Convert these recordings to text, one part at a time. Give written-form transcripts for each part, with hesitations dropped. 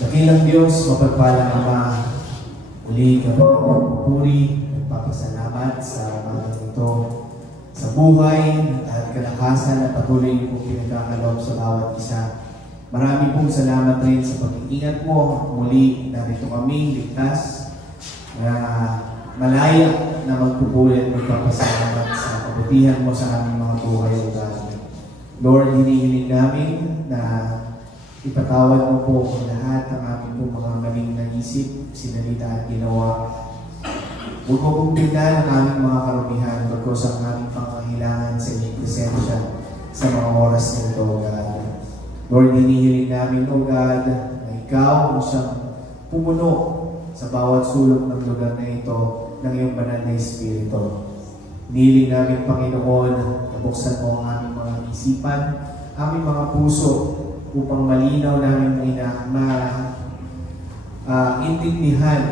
Dakilang Diyos, mapagpalang Ama, muli kami nagpupuri, nagpapasalamat sa mga ito, sa buhay at kalakasan na patuloy niyo pong pinagkakaloob sa bawat isa. Marami pong salamat rin sa pag-iingat mo. Muli, narito kami, ligtas, na malaya na magpupuli at magpapasalamat sa kabutihan mo sa aming mga buhay o dami. Lord, hinihiling namin na ipatawad mo po lahat ng aming pong mga maling naisip, sinalita at ginawa. Huwag mo pong tignan ang aming mga karumihan, bagkos ang aming pangangailangan sa inyong presensya sa mga oras na ito, O God. Lord, hinihiling namin, O God, na ikaw ang siyang pumuno sa bawat sulok ng lugar na ito ng iyong banal na Espiritu. Hinihiling namin, Panginoon, na buksan mo ang aming mga isipan, aming mga puso, upang malinaw namin intindihan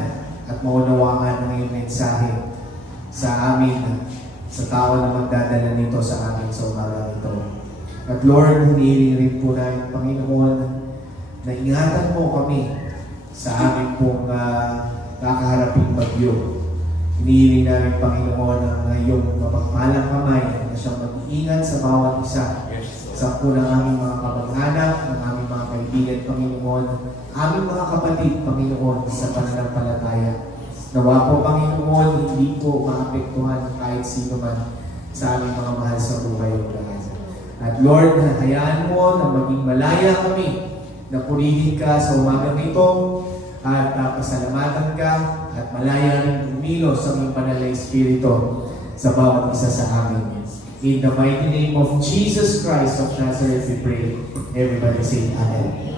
at maunawaan ang iyong mensahe sa amin, sa tao na magdadala nito sa amin sa umaga nito. At Lord, hinihiling rin po namin, Panginoon, na ingatan mo kami sa aming pong kakaharaping bagyo. Hinihiling namin, Panginoon, ang iyong mapagpalang kamay na siyang mag-iingat sa bawat isa. Sa po ng aming mga kamag-anak, ng aming mga kaibigan, Panginoon, aming mga kapatid, Panginoon, sa pananampalataya. Nawa po, Panginoon, hindi po maapektuhan kahit sino man sa aming mga mahal sa buhay o lahat. At Lord, hayaan mo na maging malaya kami na purihin ka sa umagang ito at pasalamatan ka at malaya rin kumilos sa iyong banal na Espiritu sa bawat isa sa amin. In the mighty name of Jesus Christ of Nazareth, we pray. Everybody say Amen.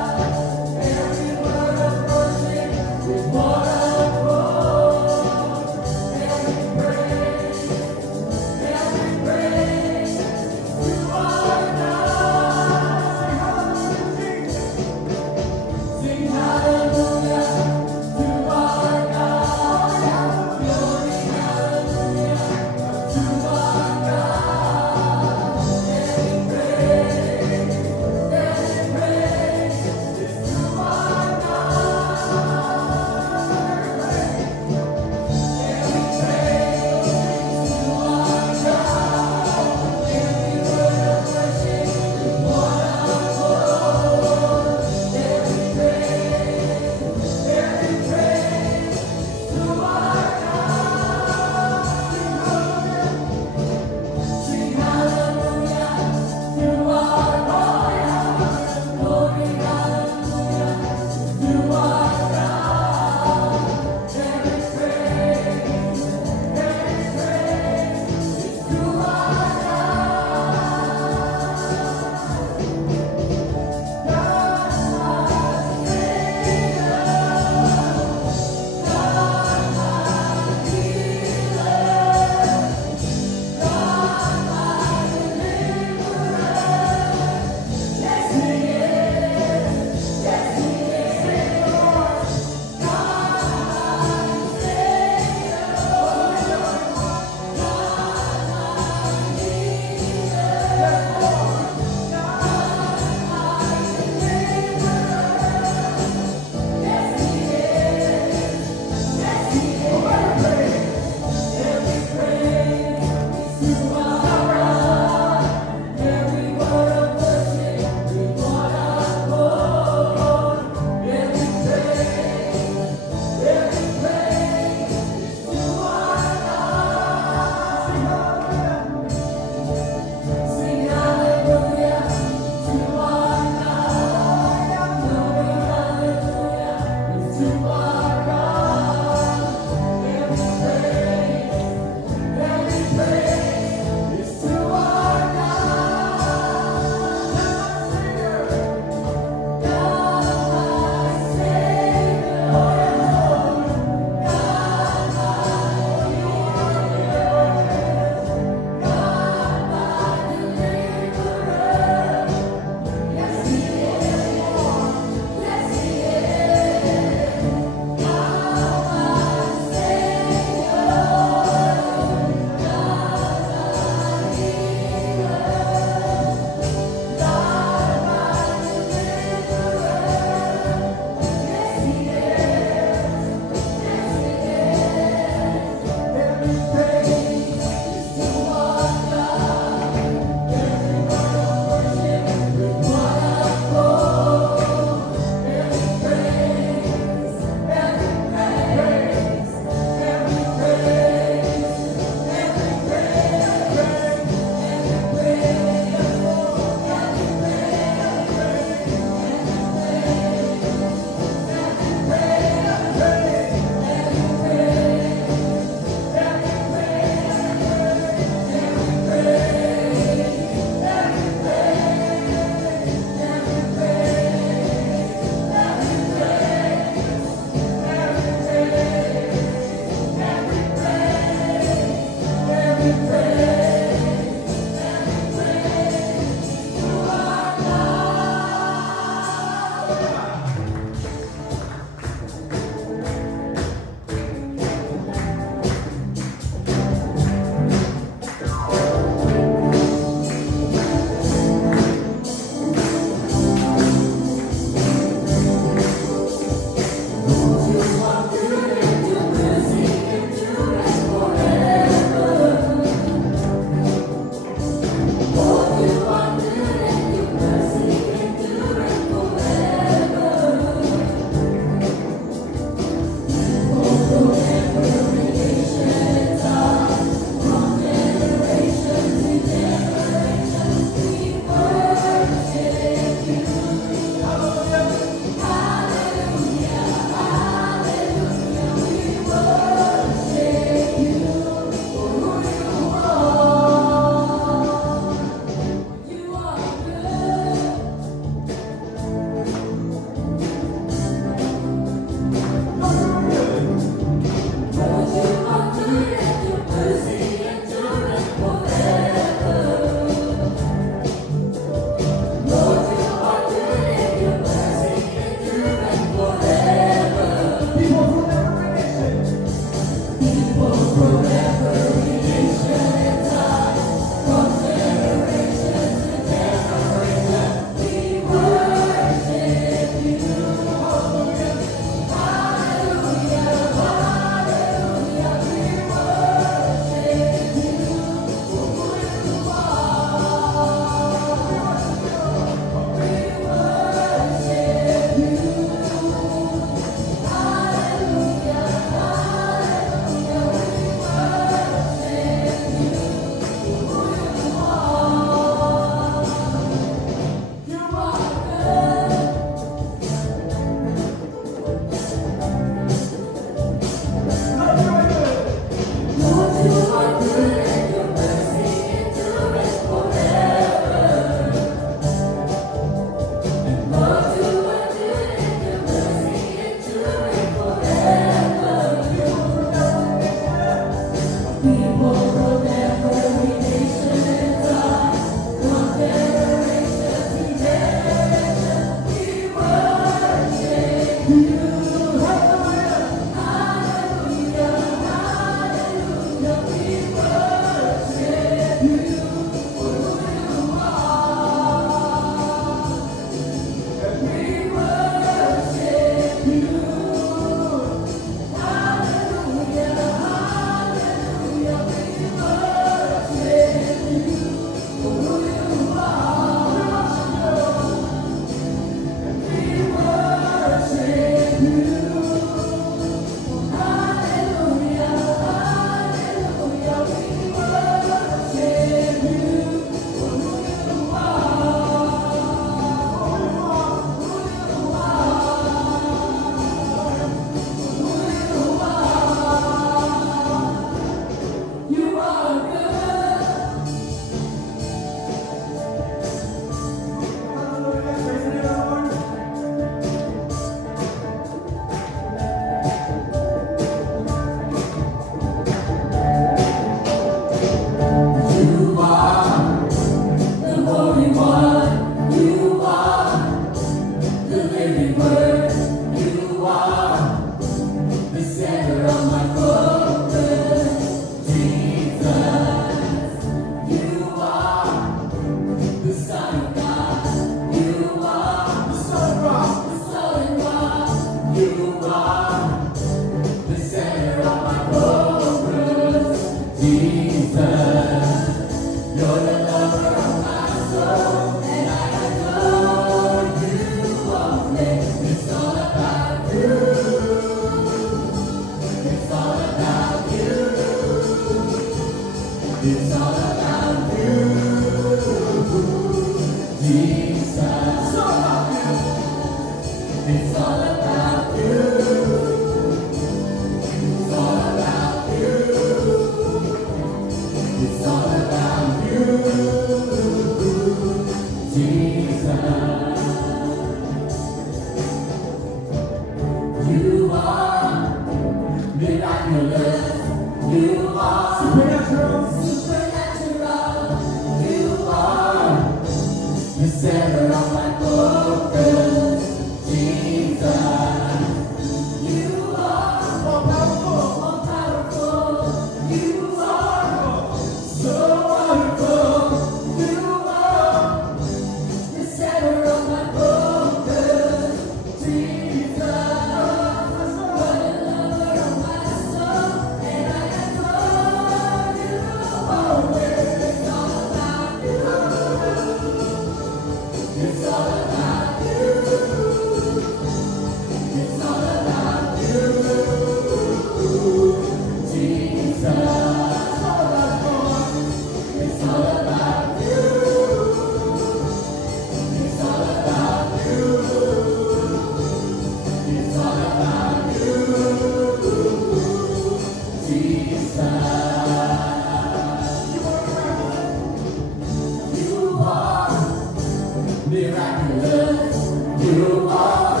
miraculous. You are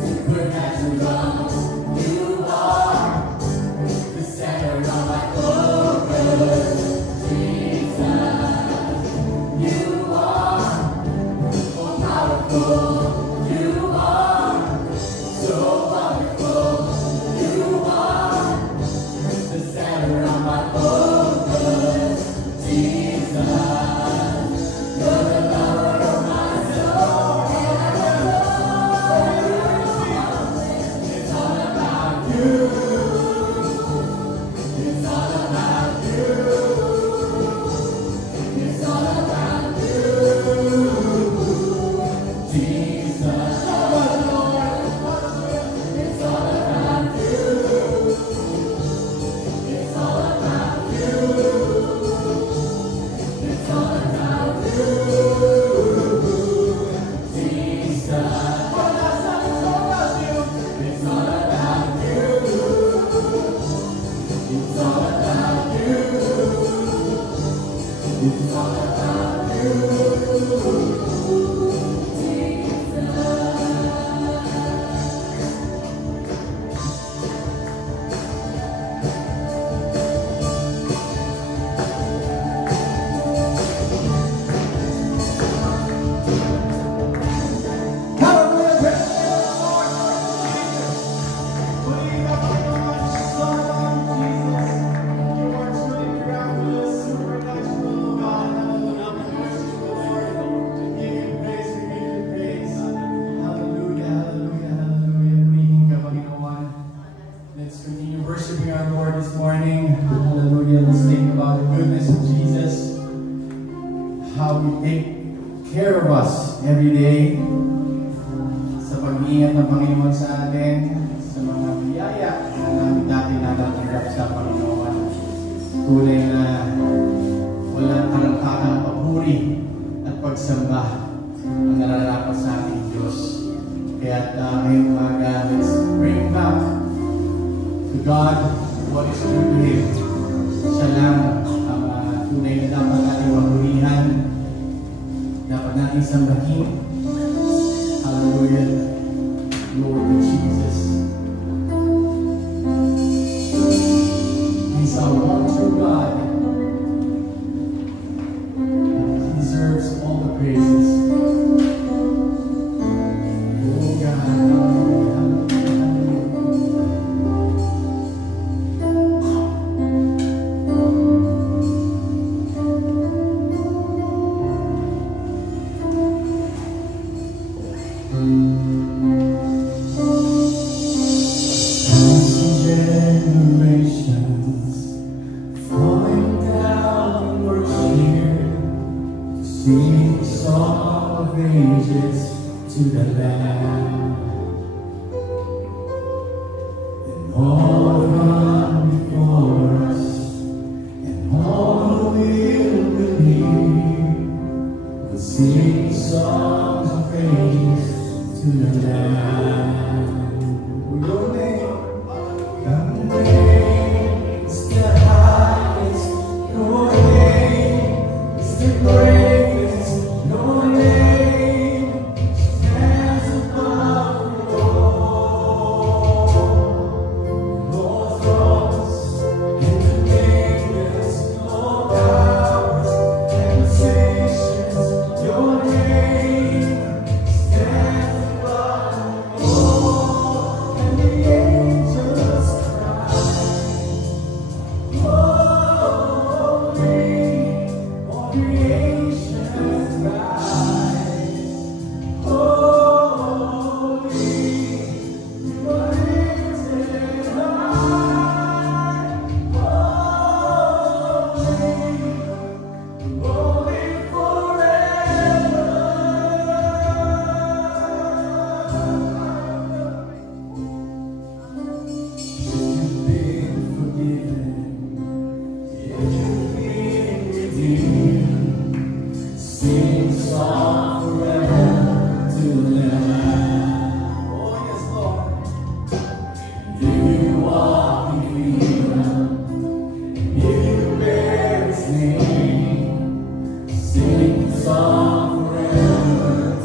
supernatural. You are the center of my focus. Jesus, you are all powerful. You are so wonderful. You are the center of my focus. Jesus. Every day, sa pag-iingat ng Panginoon sa atin, sa mga biyaya na namin dati natatanggap sa Panginoon. Tunay na walang karangkakang papuri at pagsamba ang nararapat sa ating Diyos. Kaya ngayong umaga, let's bring back to God what is due to Him. Siya lang ang tunay na dapat natin papurihan. Dapat natin sambahin. Hallelujah. Lord Jesus. He's our one true God. He deserves all the praises. Oh God. Sing song of ages to the Lamb, and all run before us, and all who will believe will sing songs of praise to the Lamb. Your name is the highest. Your name is the greatest. Sing the song forever.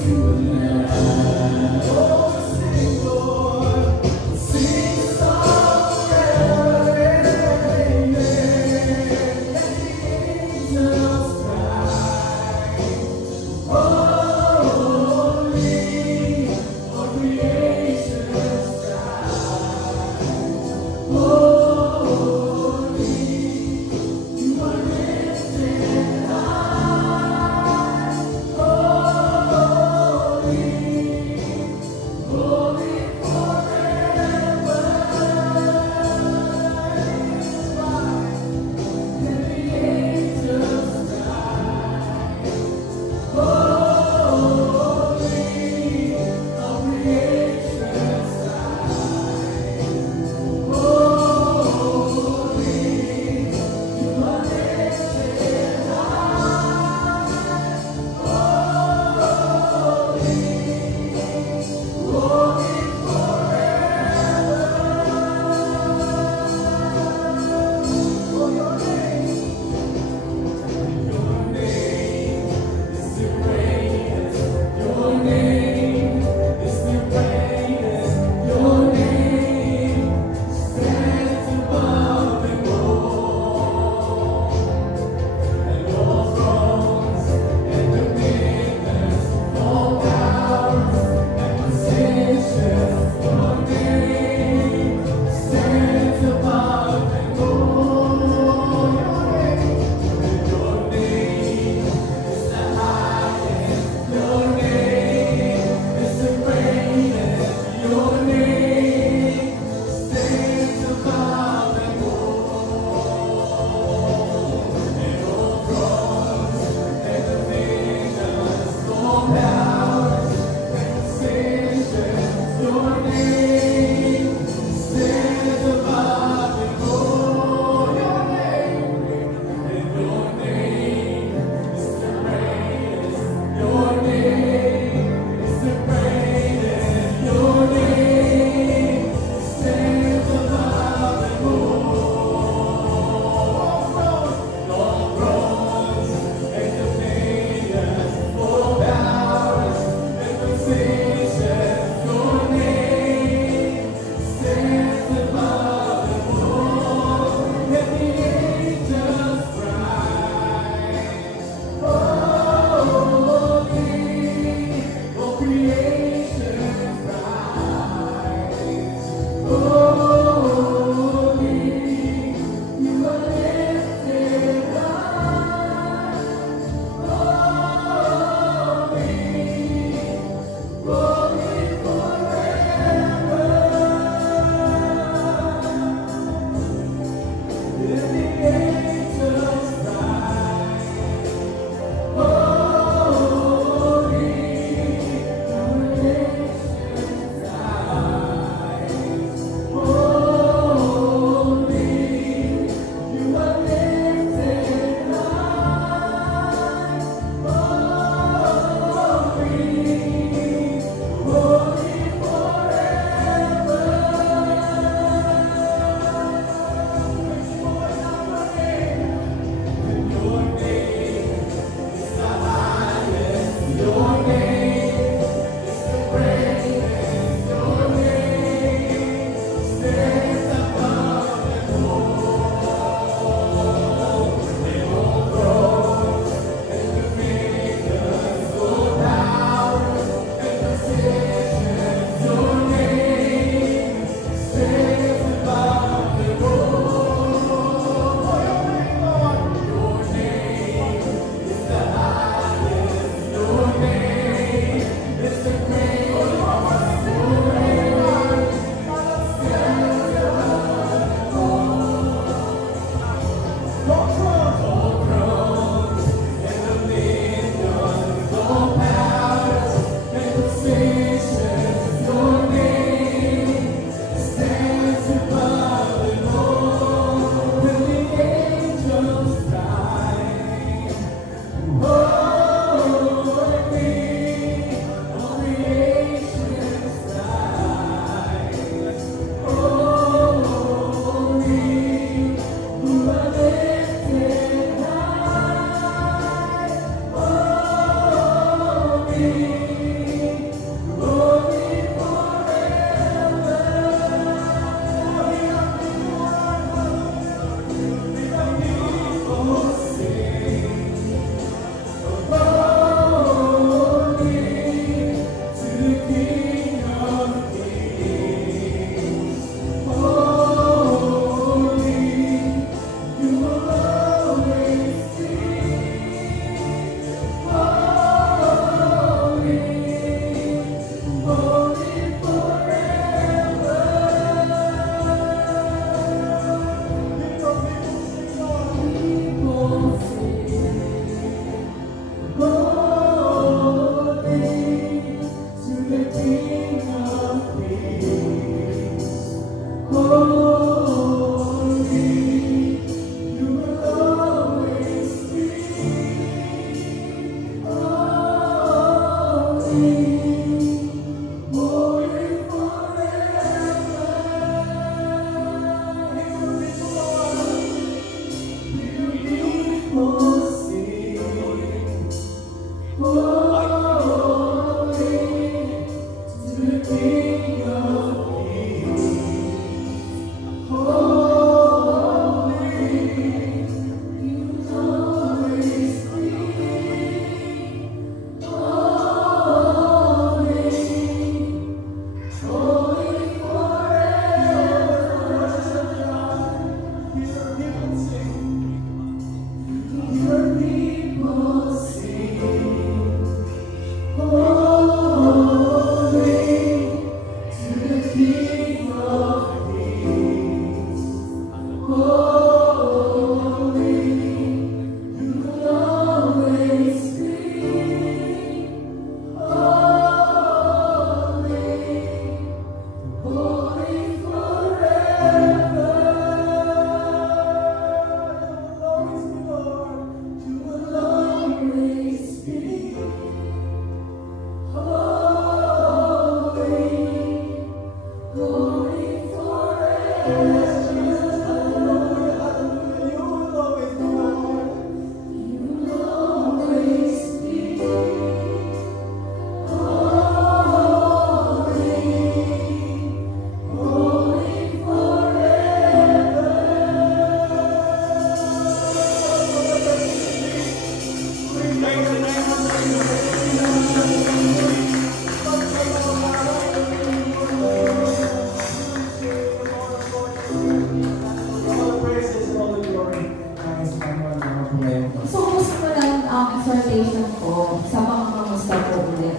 exhortation ko sa mga kamusta po ulit.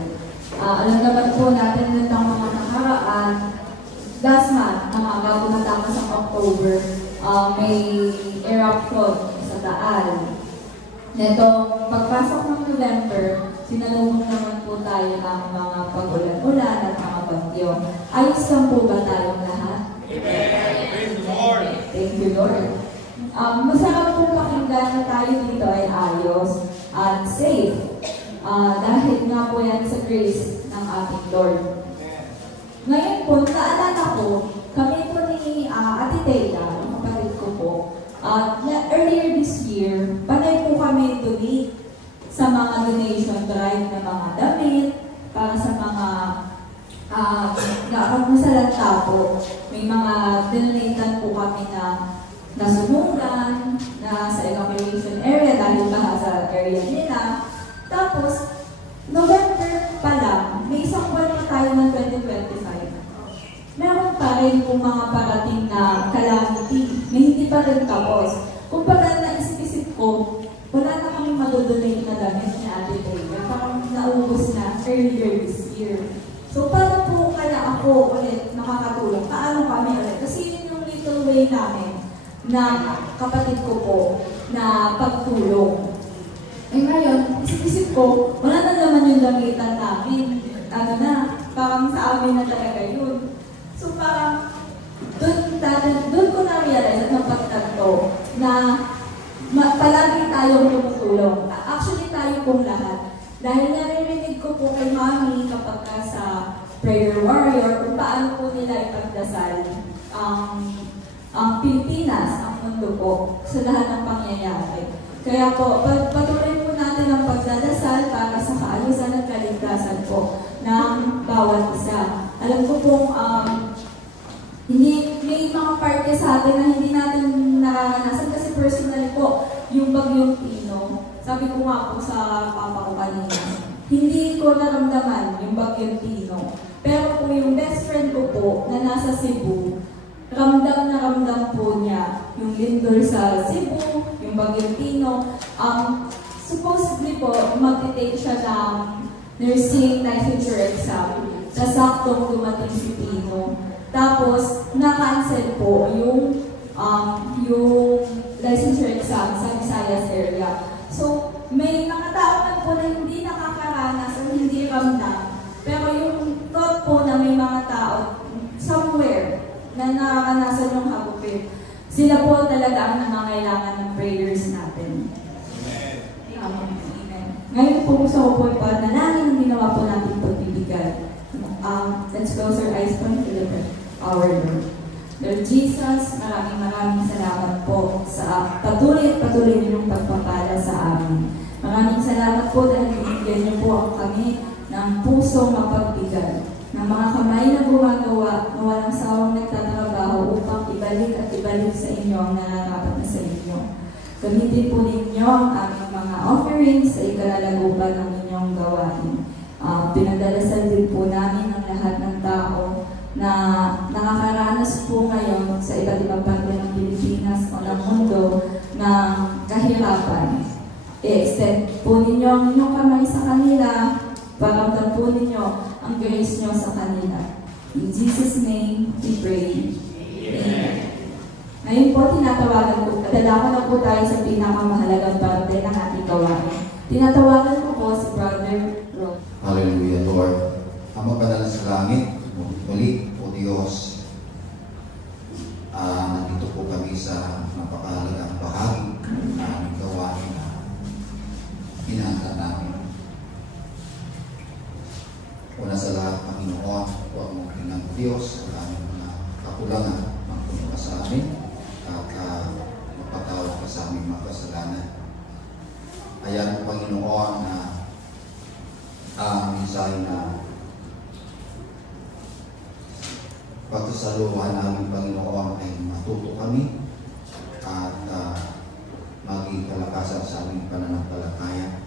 Alam naman po natin nitong mga nakaraan, last month, bago matapos ang October, may eruption sa Taal. Neto, pagpasok ng November, sinalubong naman po tayo ng mga pag-ulan-ulan at mga bagyo. Ayos lang po ba tayong lahat? Amen! Praise the Lord! Thank you, Lord. Masarap po pakinggan na tayo dito ay ayos at safe. Dahil nga po yan sa grace ng ating Lord. Ngayon po, naalala ko, kami po ni Ate Tela, ang kapatid ko po, earlier this year, panay po kami donate sa mga donation drive na mga damit, para sa mga nakamusalanta po. May mga donation po kami na nasunugan, na sa evacuation area dahil baha sa area nila. Tapos, November pa lang, may isang buwan na tayo ng 2025. Meron pa rin po mga parating na calamity na hindi pa rin tapos. Kung pala naisip-isip ko, wala na kami madodonate na damit ni Ate Taya. Parang naubos na earlier this year. So, paano po kaya ako ulit nakakatulong? Paano kami ulit? Kasi yun yung little way namin na kapatid ko po na pagtulong. Eh ngayon, isip-isip ko, wala na naman yung damitan namin. Parang sa amin na talaga yun. So parang, doon ko na-realize at napagtanto na palagi tayong tumutulong. Actually, tayo pong lahat. Dahil naririnig ko po kay Mami kapag sa prayer warrior, kung paano po nila ipagdasal ang Pilipinas, ang mundo po, sa lahat ng pangyayari. Kaya po, patuloy po natin ang pagdadasal para sa kaayusan at kaligtasan po ng bawat isa. Alam ko pong, may mga parte sa atin na hindi natin nararanasan kasi personal po, yung bagyong Tino. Sabi ko nga po sa papa ko kanina, hindi ko naramdaman yung bagyong Tino. Pero po yung best friend ko po na nasa Cebu, ramdam na ramdam po niya yung lindol sa Cebu, yung bagyong Tino. Supposedly po, mag-take siya ng nursing licensure exam. Sa saktong dumating si Tino. Tapos, na-cancel po yung licensure exam sa Visayas area. So, may mga tao man po na hindi nakakaranas o hindi ramdam. Pero yung thought po na may mga tao somewhere na nakakanasan yung hagupit, sila po talaga ang nangangailangan ng prayers natin. Amen. Ngayon po gusto ko po ipanalangin ang ginawa po natin po Let's close our eyes point to our Lord. Lord Jesus, maraming salamat po sa patuloy ninyong pagpapala sa amin. Maraming salamat po dahil binigyan niyo po kami ng pusong mapagbigay, ng mga kamay na gumagawa na walang sawang nagtatrabaho upang ibalik at ibalik sa inyo ang nararapat na sa inyo. Gamitin po ninyo ang aming mga offerings sa ikalalagupan ng inyong gawain. Pinagdarasal din po namin ang lahat ng tao na nakakaranas po ngayon sa iba't ibang parte ng Pilipinas o ng mundo ng kahirapan. I-extend po ninyo ang inyong kamay sa kanila, paramdam po ninyo ang grace nyo sa kanila. In Jesus' name, we pray. Amen. Ngayon po, dadako na po tayo sa pinakamahalagang parte ng ating gawain. Tinatawagan ko po si Brother Ro. Hallelujah, Lord. Ang mabanal sa langit, muli po Diyos, nandito po kami sa napakahalagang bahagi ng aming gawain na pinahanda namin. Una sa lahat, Panginoon, huwag mong pinang Diyos ang aming mga kakulangan, magpunta ka sa amin at mapatawad ka sa aming mga kasalanan. Ayan, Panginoon, na ang mensahe na pagsasaluhan namin, Panginoon, ay matuto kami at maging kalakasan sa aming pananampalataya.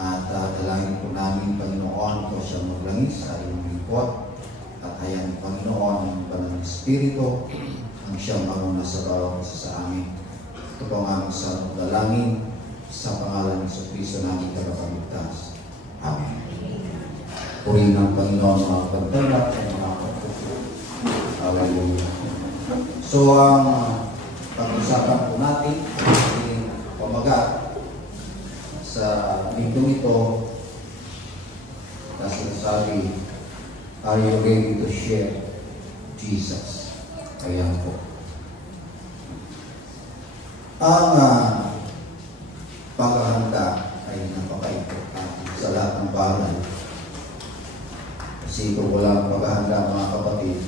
At dalangin po namin, Panginoon, ito siya maglangis sa iyong lingkod. At ayan, Panginoon, ang Banal na Espiritu, ang siyang manguna sa bawat isa sa amin. Ito po ang aming sa dalangin sa pangalan ng Kristo namin tagapagligtas. Amen. Purihin ng Panginoon mga pagtanggap at mga pagtutunan. Hallelujah. So, ang pag-usapan po natin ay pamagat sa lingkong ito na sinasabi, are you ready to share Jesus? Ayan po. Ang paghahanda ay napaka-importante sa lahat ng bagay. Kasi kung walang paghahanda, mga kapatid,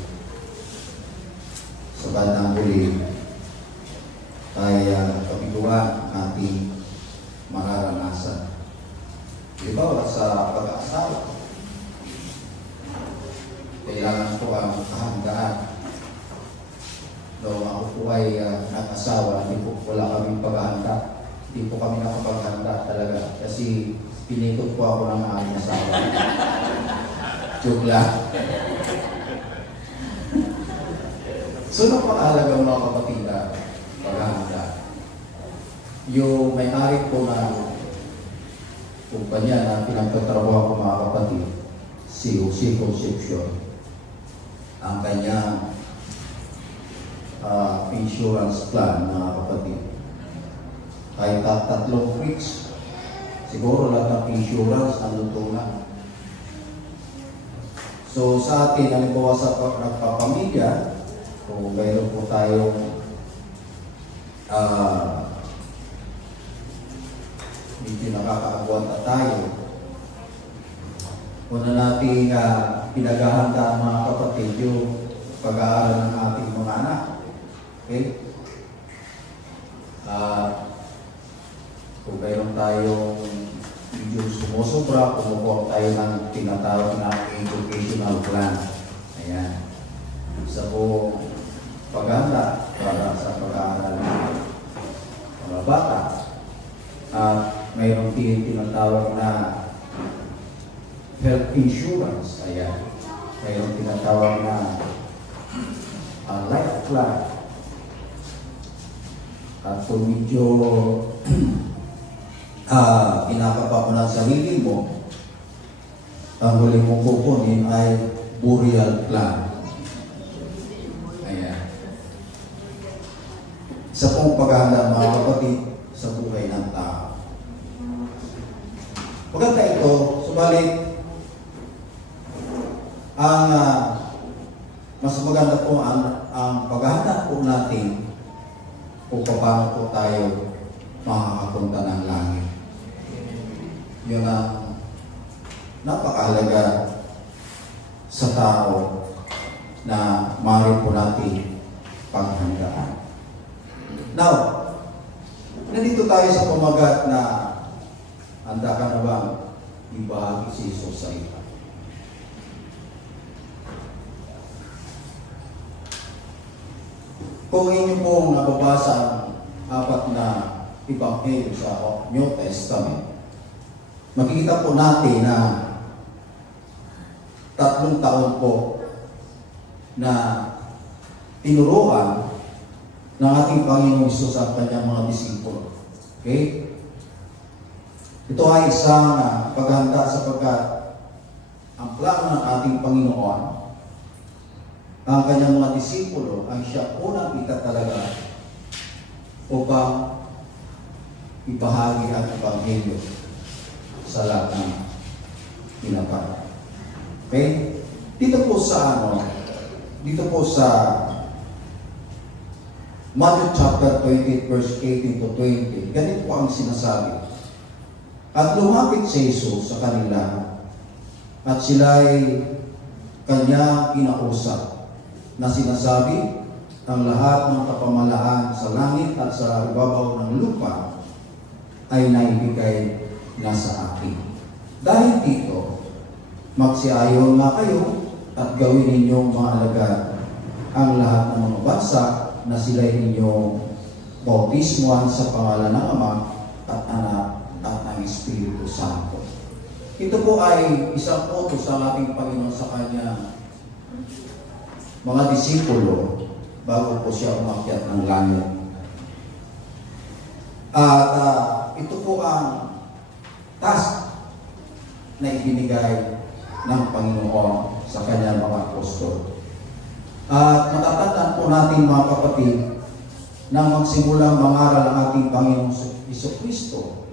sa bandang huli ay kabiguan ating mararanasan. Di ba, sa pag-aasawa, kailangan po ang kahandaan. Noong ako po ay nag-asawa, hindi po wala kaming paghahanda. Hindi po kami nakapaghanda talaga kasi pinikot po ako ng aming asawa. Joke lang. So, napakahalaga mga kapatid na paghahanda. Yung may-ari po na kumpanya na pinagtatrabaho ko mga kapatid, COC Conception, ang kanyang insurance plan mga kapatid. Kahit 3 weeks, siguro lahat ng insurance ang lutunan. So sa atin, halimbawa sa nagpapamilya, kung mayroon po tayong medyo nakakaagwanta tayo, una nating pinaghahanda mga kapatid yung pag-aaral ng ating mga anak. Okay? Kung mayroon tayong medyo sumusobra, kumukuha tayo ng tinatawag na educational plan. Ayan. Isa po paghahanda para sa pag-aaral ng mga bata. At mayroon tinatawag na health insurance. Ayan. Mayroon tinatawag na life plan. At kung medyo kinakapa mo ng sarili mo, ang huli mong kukunin ay burial plan. Ayan. Isa pong paghahanda mga kapatid sa buhay ng tao. Maganda ito, subalit ang mas maganda po ang paghahanda po natin kung paano po tayo makakapunta ng langit. Yun ang napakahalaga sa tao na maaari po natin paghandaan. Now, nandito tayo sa pamagat na handa ka na bang ibahagi si Jesus sa iba? Kung inyo pong nababasa ang 4 na Ebanghelyo sa New Testament, makikita po natin na 3 taon po na tinuruan ng ating Panginoong Hesus at kanyang mga disipulo. Okay? Ito ay isang paghanda sapagkat ang plano ng ating Panginoon, ang kanyang mga disipulo ay siya unang itatalaga upang ibahagi ang Ebanghelyo sa lahat ng pinapara. Okay? Dito po sa Matthew chapter 28 verse 18 to 20, ganito po ang sinasabi. At lumapit si Jesus sa kanila at sila'y kanya kinausap na sinasabi, ang lahat ng kapamalaan sa langit at sa ibabaw ng lupa ay naibigay na sa akin. Dahil dito, magsiayon nga kayo at gawin ninyong mga alagad ang lahat ng mga bansa na sila'y inyong bautismuhan sa pangalan ng Ama at Anak at ng Espiritu Santo. Ito po ay isang utos sa ating Panginoon sa kanya mga disipulo bago po siya umakyat ng langit. At ito po ang task na ibinigay ng Panginoon sa kanyang mga apostol. At matatandaan po natin mga kapatid na magsimulang mangaral ang ating Panginoong Jesucristo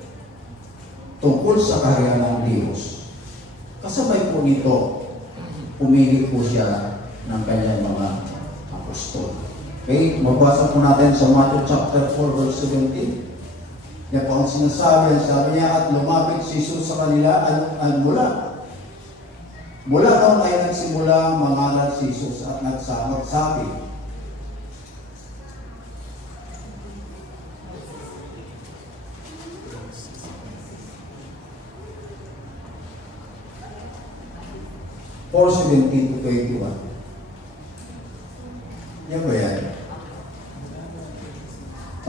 tungkol sa kaharian ng Diyos. Kasabay po nito, pumili po siya ng kanyang mga apostol. Okay, mabasa po natin sa Matthew chapter 4 verse 17. Yan po ang sinasabi, sabi niya, at lumapit si Jesus sa kanila at mula noon ay nagsimula mangaral si Jesus at nagsabi, Verse 17 to 21. Yan ba yan?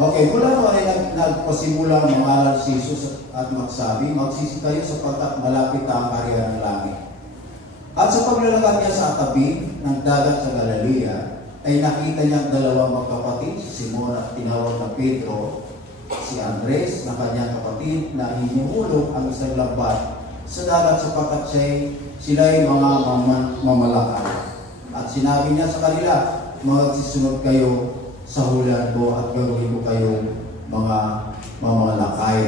Okay, mula noon ay nagpasimula mangaral si Jesus at magsabi, magsisi kayo sapagkat malapit ang kaharian ng langit. At sa paglalakad niya sa tabi ng dagat sa Galilea, ay nakita niya ang 2 magkapatid, si Simon at tinawag na Pedro, si Andres na kanyang kapatid na hinihulog ang isang lambat sa dagat sapagkat sila'y mga mamalakad. At sinabi niya sa kanila, magsisunod kayo sa hulan ko at gagawin ko kayo mga mamalakay.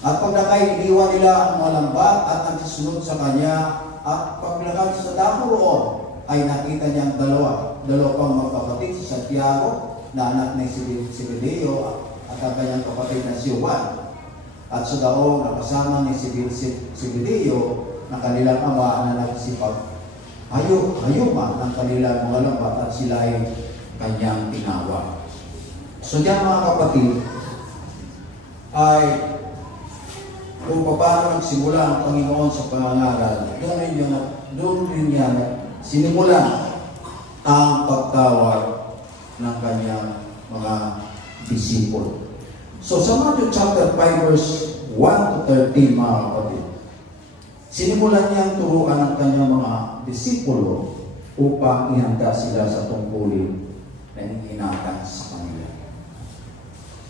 At pagdakay, iniwan nila ang mga lambat at nagsisunod sa kanya. At paglakad sa dako roon, ay nakita niyang dalawa pang magkapatid, si Santiago, na anak ni Zebedeo, at ang kanyang kapatid na si Juan. At sa daong nakasama ni Zebedeo na kanilang ama na nagsipag, hayuma ng kanilang mga lambat at sila ay kanyang tinawag. So diyan mga kapatid, ay kung paano nagsimula ang Panginoon sa pangangaral, doon rin niya sinimula ang pagtawag ng kanyang mga disipulo. So sa Matthew chapter 5 verse 1 to 13 mga kapatid, sinimulan niyang turuan ang kanyang mga disipulo upang ihanda sila sa tungkulin na ihinatan sa kanila.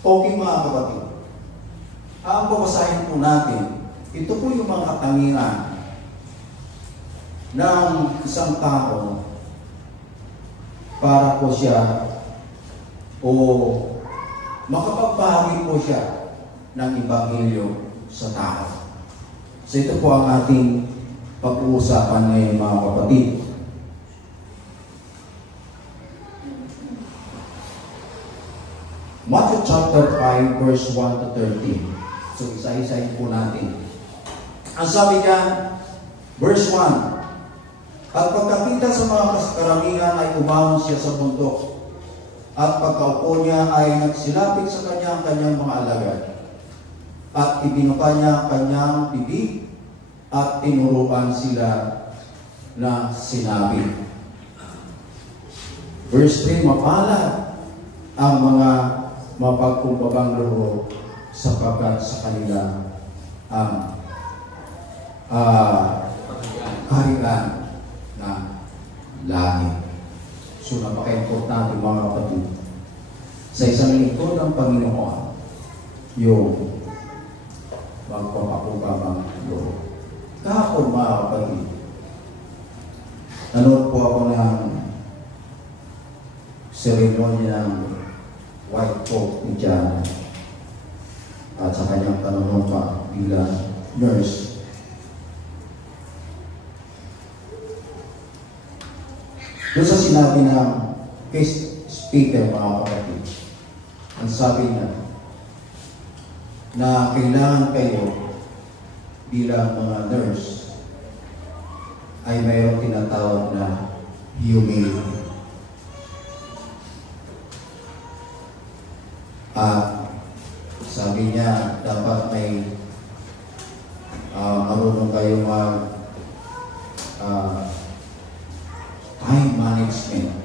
Okay mga kapatid, ang babasahin po natin, ito po yung mga katangian ng isang tao para po siya o makapagbahagi po siya ng Ebanghelyo sa tao. So ito po ang ating pag-uusapan ngayon mga kapatid. Matthew chapter 5 verse 1 to 13. So isa-isahin po natin. Ang sabi niya, verse 1, At pagkakita sa mga karamihan ay umahon siya sa bundok. At pagkaupo niya ay nagsilapit sa kanyang mga alagad. At ibinuka niya kanyang bibig at tinuruan sila na sinabi. Verse 3, mapalad ang mga mapagkumbabang loob sapagkat sa kanila ang kaharian ng langit. So napaka-importante mga kapatid. Sa isang lingkod ng Panginoon, yung magpapakubabang loob. Kahapon mga kapatid, nanood po ako ng seremonya ng White Pope ni John at sa kanyang panunumpa bilang nurse. Doon sa sinabi ng case speaker mga kapatid, ang sabi niya na kailangan kayo bilang mga nurse ay mayroong tinatawag na humility. At sabi niya, dapat may marunong kayo mag time management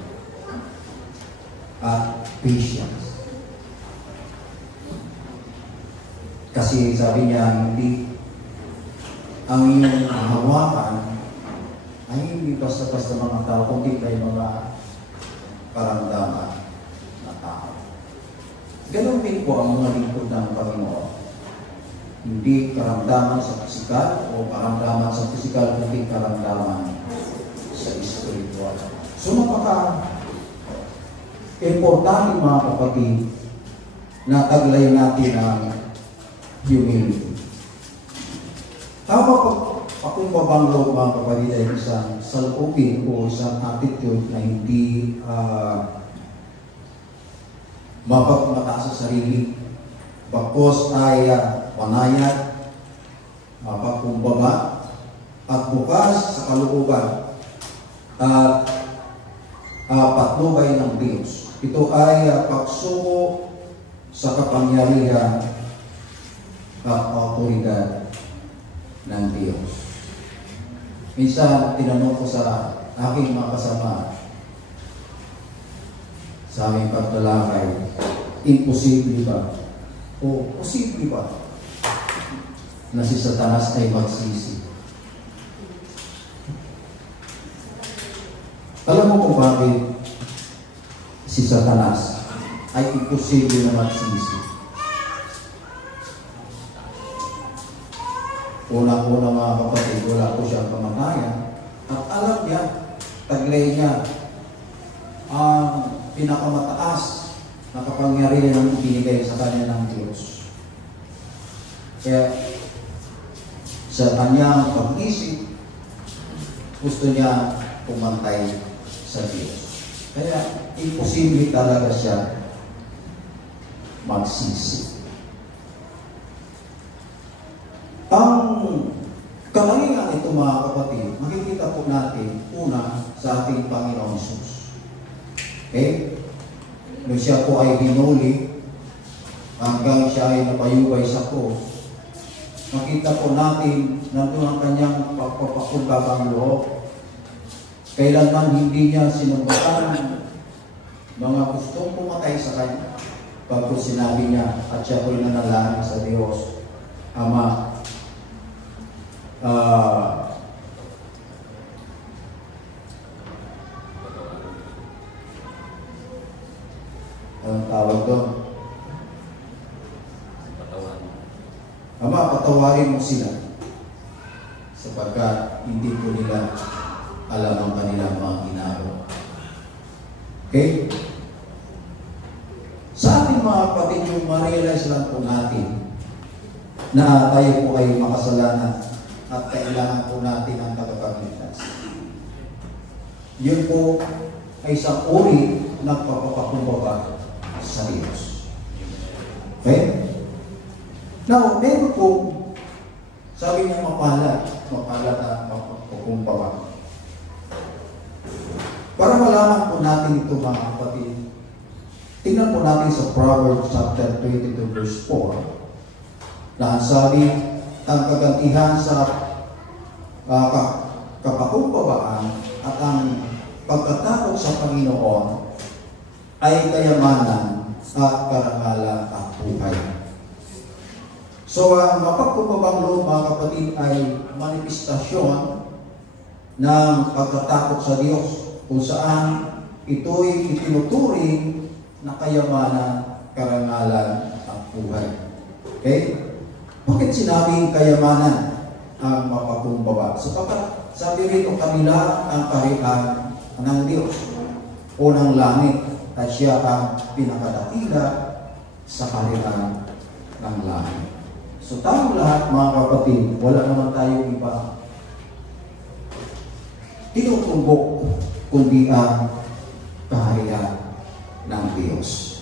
at patience. Kasi sabi niya, hindi ang iyong hawakan ay hindi basta-basta mga tao, kundi kayo mga karamdaman na tao. Ganun din po ang mga lingkod ng Panginoon. Hindi karamdaman sa pisikal o karamdaman sa pisikal, kundi karamdaman sa spiritual. So napaka-importante mga kapatid na taglay natin ang humility. Tama pakumbabang loob mga kapatid ay isang salubin o isang attitude na hindi mapagmataas sa sarili, bakos ay panayat, mapagkumbaba, at bukas sa kalooban at patnubay ng Diyos. Ito ay pagsuko sa kapangyarihan at autoridad ng Diyos. Minsan, tinanong ko sa aking mga kasama sa aming pagtalakay, imposible ba? O posible ba na si Satanas ay magsisi? Alam mo kung bakit si Satanas ay imposible na magsisi? Una-una mga kapatid, wala po siyang kamatayan. At alam niya, taglay niya, ang pinakamataas na kapangyarihan ang ibinigay sa kanya ng Diyos. Kaya sa kanyang pag-isip, gusto niya pumantay sa Diyos. Kaya imposible talaga siya magsisi. Ang kalangingan ito mga kapatid, makikita po natin una sa ating Panginoon Jesus. Okay? Nung siya po ay hinuli, hanggang siya ay napayubay sa krus, makita po natin nandun ang kanyang pagpapakumbabang loob. Kailanman hindi niya sinubukan mga gustong pumatay sa kanya. Pagkos sinabi niya at siya po'y nanalangin sa Diyos, Ama, anong tawag doon? Ama, patawarin mo sila sapagkat hindi po nila alam ang kanilang mga ginagawa. Okay? Sa ating mga kapatid, yung ma-realize lang po natin na tayo po ay makasalanan at kailangan po natin ang tagapagligtas. Yun po ay isang uri ng pagpapakumbaba sa Diyos. Okay? Now, meron po, sabi niya mapalad na pagpapakumbaba. Para malaman po natin ito mga kapatid, tingnan po natin sa Proverbs chapter 22 verse 4 na ang sabi, ang kagantihan sa kapakumbabaan at ang pagkatakot sa Panginoon ay kayamanan at karangalan at buhay. So, ang mapagkumbabang loob mga kapatid ay manifestasyon ng pagkatakot sa Diyos kung saan ito'y itinuturing na kayamanan, karangalan at buhay. Okay? Bakit sinabing kayamanan ang mapagkumbaba? Sapagkat sabi rito, kanila ang kaharian ng Diyos o ng langit at siya ang pinakadakila sa kaharian ng langit. So tayong lahat mga kapatid, wala naman tayong iba tinutumbok kundi ang kaharian ng Diyos.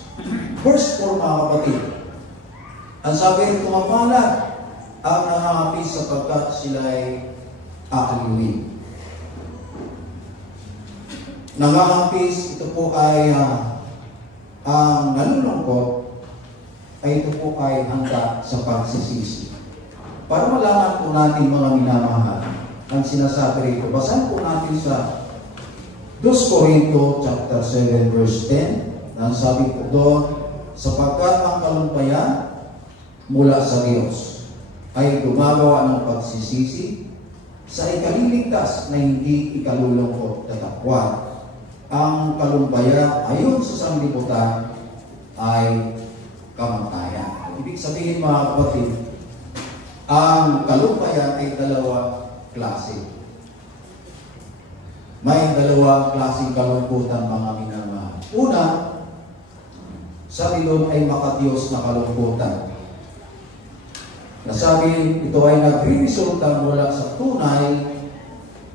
Verse 4 mga kapatid, ang sabi rito mga palad ang nangangapis sapagkat sila'y aaliwin. Nangangapis, ito po ay ang nalulungkot ay ito po ay hangga sa pagsisisi. Para malaman po natin mga minamahal ang sinasabi rito, basahin po natin sa 2 Corinto chapter 7 verse 10. Ang sabi po doon, sapagkat ang kalumpayan mula sa Diyos ay gumagawa ng pagsisisi sa ikaliligtas na hindi ikalulungkot na takwat. Ang kalumpayan ayon sa sanglibutan ay kamatayan. Ibig sabihin mga kapatid, ang kalumpayan ay dalawa klase. May dalawang klaseng kalungkutan mga minamahal. Una, sabi doon ay makadiyos na kalungkutan. Nasabi, ito ay nagre-resulta mula sa tunay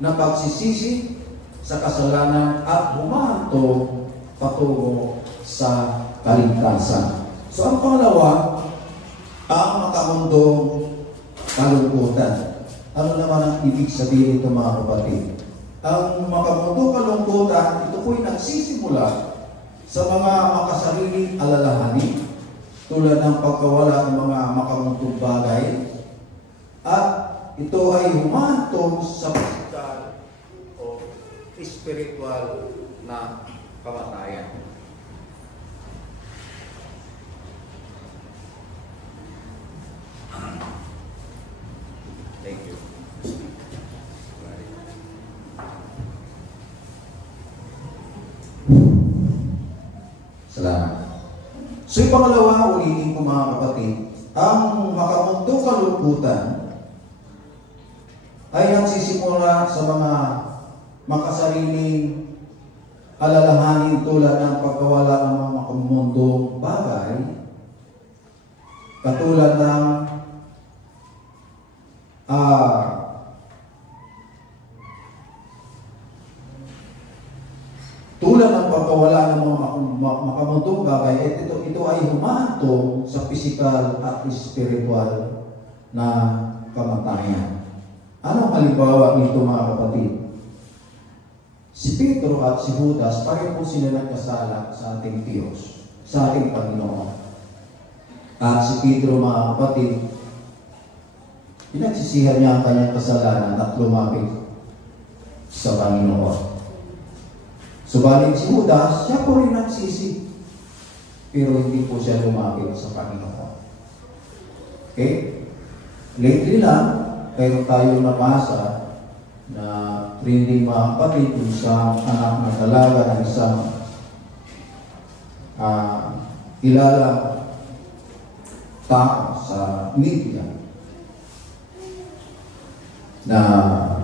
na pagsisisi sa kasalanan at humahantong patungo sa kaligtasan. So ang pangalawa, ang makamundong kalungkutan. Ano naman ang ibig sabihin ito mga kapatid? Ang makamundong kalungkutan, ito po'y nagsisimula sa mga makasariling alalahanin tulad ng pagkawala ng mga makamundong bagay at ito ay humahantong sa physical o spiritual na kamatayan. Thank you. Salamat. So yung pangalawa, ulitin ko mga kapatid, ang makamundong kalungkutan ay nagsisimula sa mga makasariling alalahanin tulad ng pagkawala ng mga makamundong bagay, katulad ng tulad ng pagkawala ng mga makamundong bagay, ito ay humahantong sa physical at spiritual na kamatayan. Anong halimbawa nito mga kapatid? Si Pedro at si Judas, pareho po sila nagkasala sa ating Diyos, sa ating Panginoon. At si Pedro mga kapatid, pinagsisihan niya ang kanyang kasalanan at lumapit sa Panginoon. Subalit si Judas, siya po rin nagsisi, pero hindi po siya lumapit sa Panginoon. Okay? Lately lang, pero tayo nabasa na trending mga kapatid, isang anak na dalaga ng isang kilalang tao sa media na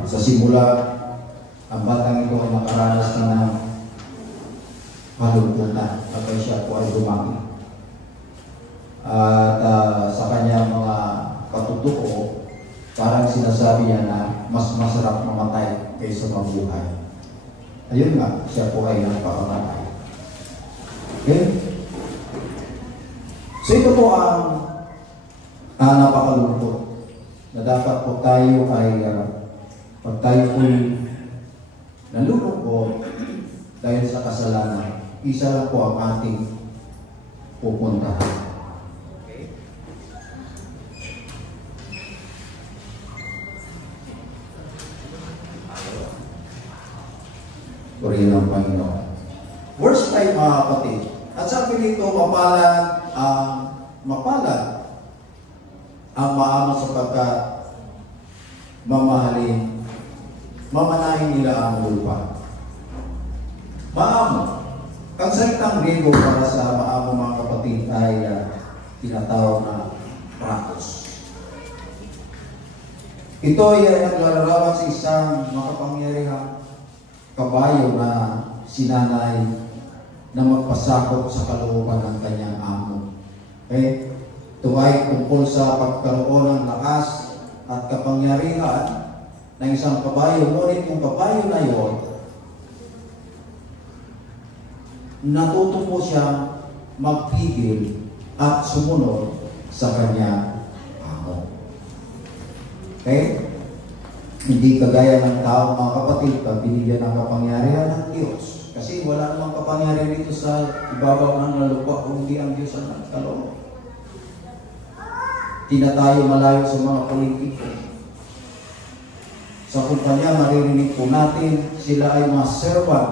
sa simula ang batang ito ay nakaranas na ng malungkutan kapag siya po ay lumaki. At sa kanyang mga katutuo, parang sinasabi niya na mas masarap mamatay kaysa mabuhay. Ayun nga, siya po ay nagpakamatay. Okay? So ito po ang napakalungkot na dapat po tayo ay pag tayo po'y nalulungkot, dahil sa kasalanan. Isa lang po ang ating pupuntahan. Okay? Purihin ang Panginoon. Verse 5 mga kapatid. At sabi nito, mapalad ang maamo sapagkat mamanahin nila ang lupa. Maamo. Ang salitang Griego para sa maamo mga kapatid ay tinatawag na pratos. Ito ay naglalarawan sa isang makapangyarihang kabayo na sinanay na magpasakop sa kalooban ng kanyang amo. Okay? Ito ay tungkol sa pagkaroon ng lakas at kapangyarihan ng isang kabayo. Ngunit yung kabayo na yon, natuto po siya magpigil at sumunod sa kanyang amo. Okay? Hindi kagaya ng tao mga kapatid pag binigyan ng kapangyarihan ng Diyos. Kasi wala namang kapangyarihan dito sa ibabaw ng lupa kung hindi ang Diyos ang nagkaloob. Di na tayo malayo sa mga politiko. Sa kumpanya, maririnig po natin, sila ay mga servant.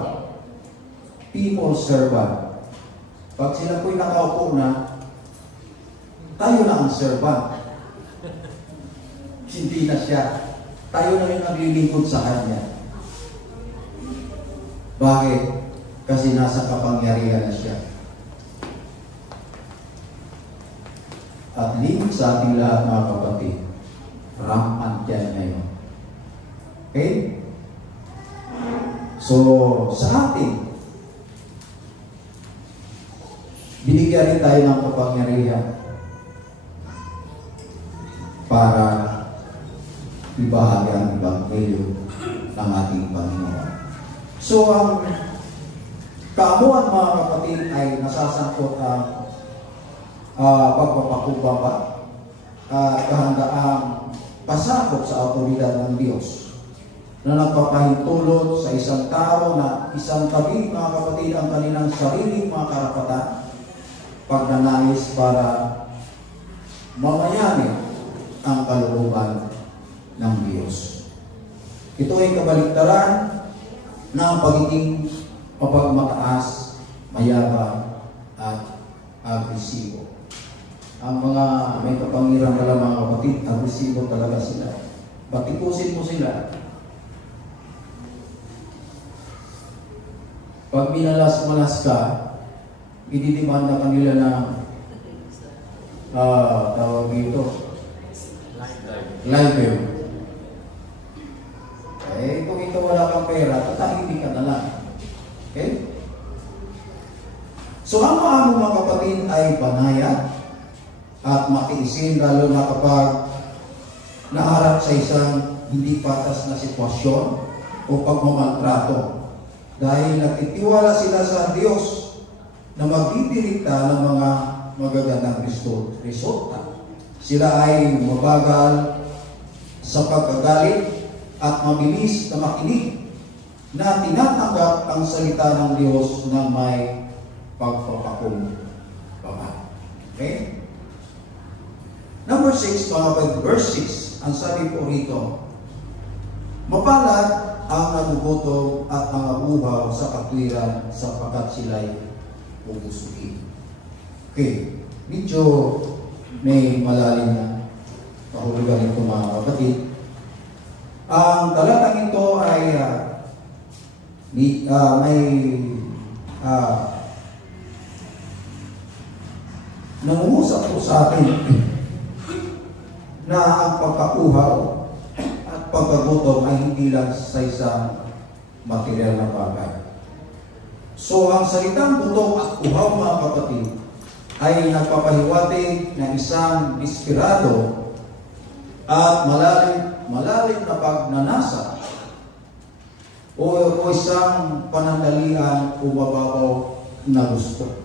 People servant. Pag sila po'y nakaupo na, tayo na ang servant. Hindi na siya. Tayo na yung naglilingkod sa Kanya. Bakit? Kasi nasa kapangyarihan na siya. At lingkod sa ating lahat mga kapatid, rampant yan ngayon. Okay? So, sa atin, binigyan rin tayo ng kapangyarihan para ibahagi ang Ebanghelyo ng ating Panginoon. So, ang kaamuan mga kapatid ay nasasangkot ang pagpapakumbaba at kahandaang pasakop sa autoridad ng Diyos na nagpapahintulot sa isang tao na isang tabi mga kapatid ang kanilang sariling mga karapatan, pagnanais para mamayanin ang kalooban ng Diyos. Ito ay kabaliktaran ng pagiging mapagmataas, mayabang at agresibo. Ang mga may kapangyarihan pala mga kapatid, agresibo talaga sila. Batikusin mo sila. Pag minalas-malas ka, ididimanda kanila ng tawag dito, live. Kung ito wala kang pera, tatahimik ka na lang. Okay? So, ang mga kapatid ay banayad at makiisin, lalo na kapag naharap sa isang hindi patas na sitwasyon o pagmamaltrato. Dahil nagtitiwala sila sa Diyos na magdidirikta ng mga magagandang resulta. Sila ay mabagal sa pagkagalit at mabilis na makinig na tinatanggap ang salita ng Diyos na may pagpapakumbaba. Okay? Number 6, mga kapatid, verse 6, ang sabi po rito, mapalad ang nagugutom at mga uhaw sa katwiran sapagkat sila'y pupusugin. Okay, medyo may malalim na kahulugan ito mga kapatid. Ang talatang ito ay nangungusap po sa atin na ang pagkauhaw at pagkagutom ay hindi lang sa isang material na bagay. So, ang salitang gutom at uhaw mga kapatid ay nagpapahiwatig ng isang desperado at malalim na pagnanasa o isang panandalian o mababaw na gusto.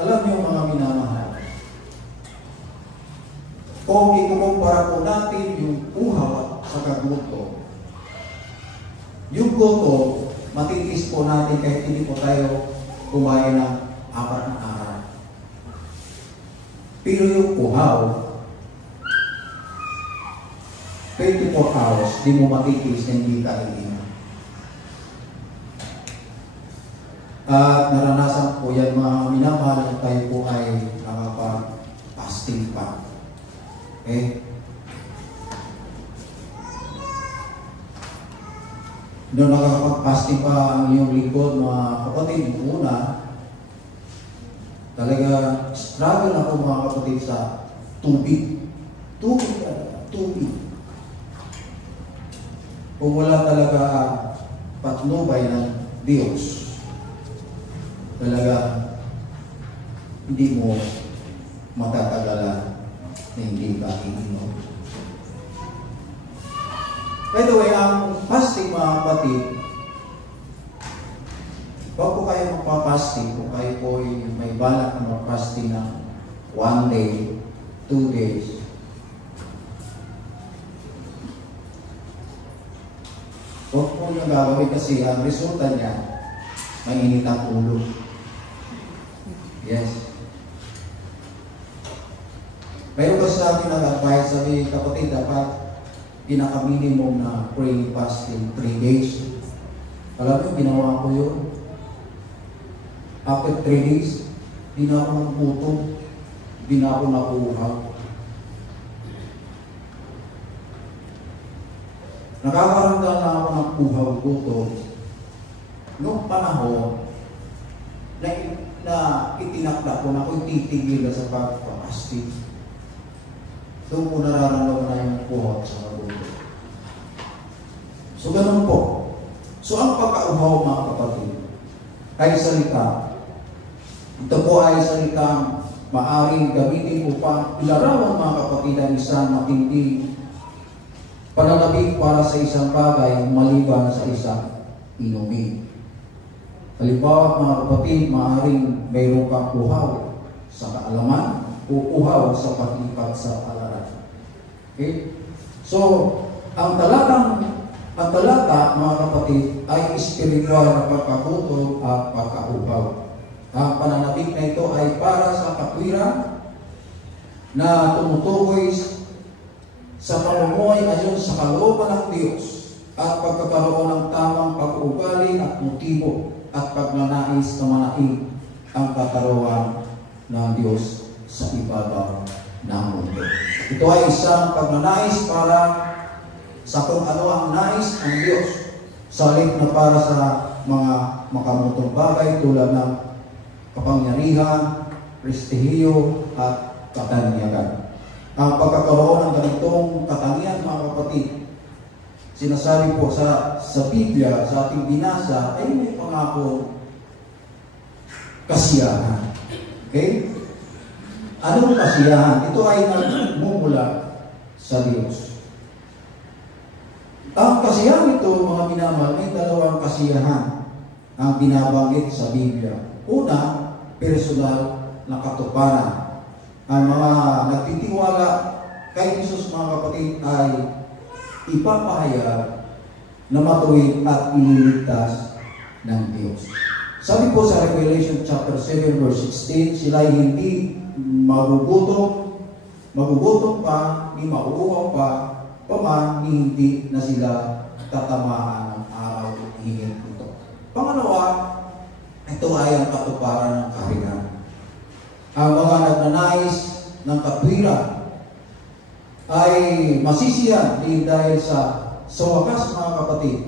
Alam niyo mga minamahal, kung ikukumpara po natin yung uhaw sa kagutom, yung gutom matitiis po natin kahit hindi po tayo kumain ng 4 na araw. Pero yung uhaw, 24 hours, di mo matitiis na hindi ka iinom. At naranasan po yan mga minamahal na tayo po ay nakapag-fasting pa. Okay? Noong nakakapag-fasting pa ang iyong lingkod, mga kapatid, una, talaga struggle ako mga kapatid sa tubig. Tubig. Kung wala talaga patnubay ng Diyos, talaga hindi mo matatagalan na hindi ka iinom. By the way, ang fasting mga kapatid, huwag po kayo magpa-fasting kung kayo po may balak na mag-fasting ng 1 day, 2 days. Huwag po nyo gagawin kasi ang resulta niya, mainit ang ulo. Yes. Mayroon kasi natin nag-advise, sabi kapatid, dapat pinaka-minimum na praying fasting 3 days. Alam mo, ginawa ko yun. After 3 days, di na ako nagputo, di na ako nakuhaw. Nakakaramdam na ako ng puhaw-puto noong panahon na itinakda ko na ako'y titigil sa pag-fasting. Doon po nararamdaman na yung puhaw sa magulo. So, ganun po. So, ang pagkauhaw mga kapatid ay salita. Ito po ay salitang maaring gamitin upang ilarawan mga kapatid ang isang matinding pananabik para sa isang bagay maliban sa isang inumin. Halimbawa mga kapatid, maaaring mayroon kang uhaw sa kaalaman o uhaw sa paglipat sa alaran. Okay? So, ang talata mga kapatid ay espiritual na pagkakutol at pagkauhaw. Ang pananabik na ito ay para sa katwiran na tumutukoy sa pamumuhay ayon sa kalooban ng Diyos at pagkakaroon ng tamang pag-uugali at motibo at pagnanais na manaig ang katarungan ng Diyos sa ibabaw ng mundo. Ito ay isang pagnanais para sa kung ano ang nais ng Diyos sa halip na para sa mga makamutong bagay tulad ng kapangyarihan, prestihiyo at katanyagan. Ang pagkakaroon ng ganitong katangian mga kapatid, sinasabi po sa Biblia, sa ating binasa, ay may pangako kasiyahan. Okay? Anong kasiyahan? Ito ay nagmumula sa Diyos. Ang kasiyahan ito, mga minamahal, may dalawang kasiyahan ang binabanggit sa Biblia. Una, personal na katuparan. Ang mga nagtitiwala kay Jesus mga kapatid ay ipapahayag na matuwid at iniligtas ng Diyos. Sabi po sa Revelation chapter 7 verse 16, sila ay hindi magugutom pa, ni mauuhaw pa, paman ni hindi na sila tatamaan ng araw hingin ito. Pangalawa, ito ay ang katuparan ng kaharian. Ang mga nagnanais ng katwiran ay masisiyan dahil sa wakas mga kapatid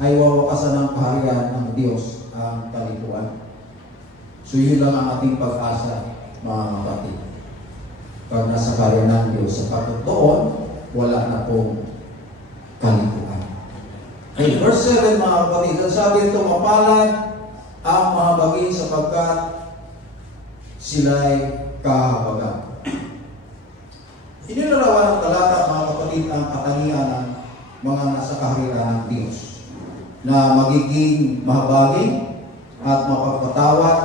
ay wawakasan ng kaharian ng Diyos ang kalikuan. So yun lang ang ating pag-asa mga kapatid. Pag nasa kaharian ng Diyos, sapagkat doon wala na pong kalikuan. In verse 7 mga kapatid, sabi ito, mapalad ang mga bagay sapagkat sila'y kahabagan. Inilarawan ng talata mga kapatid ang katangian ng mga nasa kaharian ng Diyos na magiging mahabagin at mapagpatawad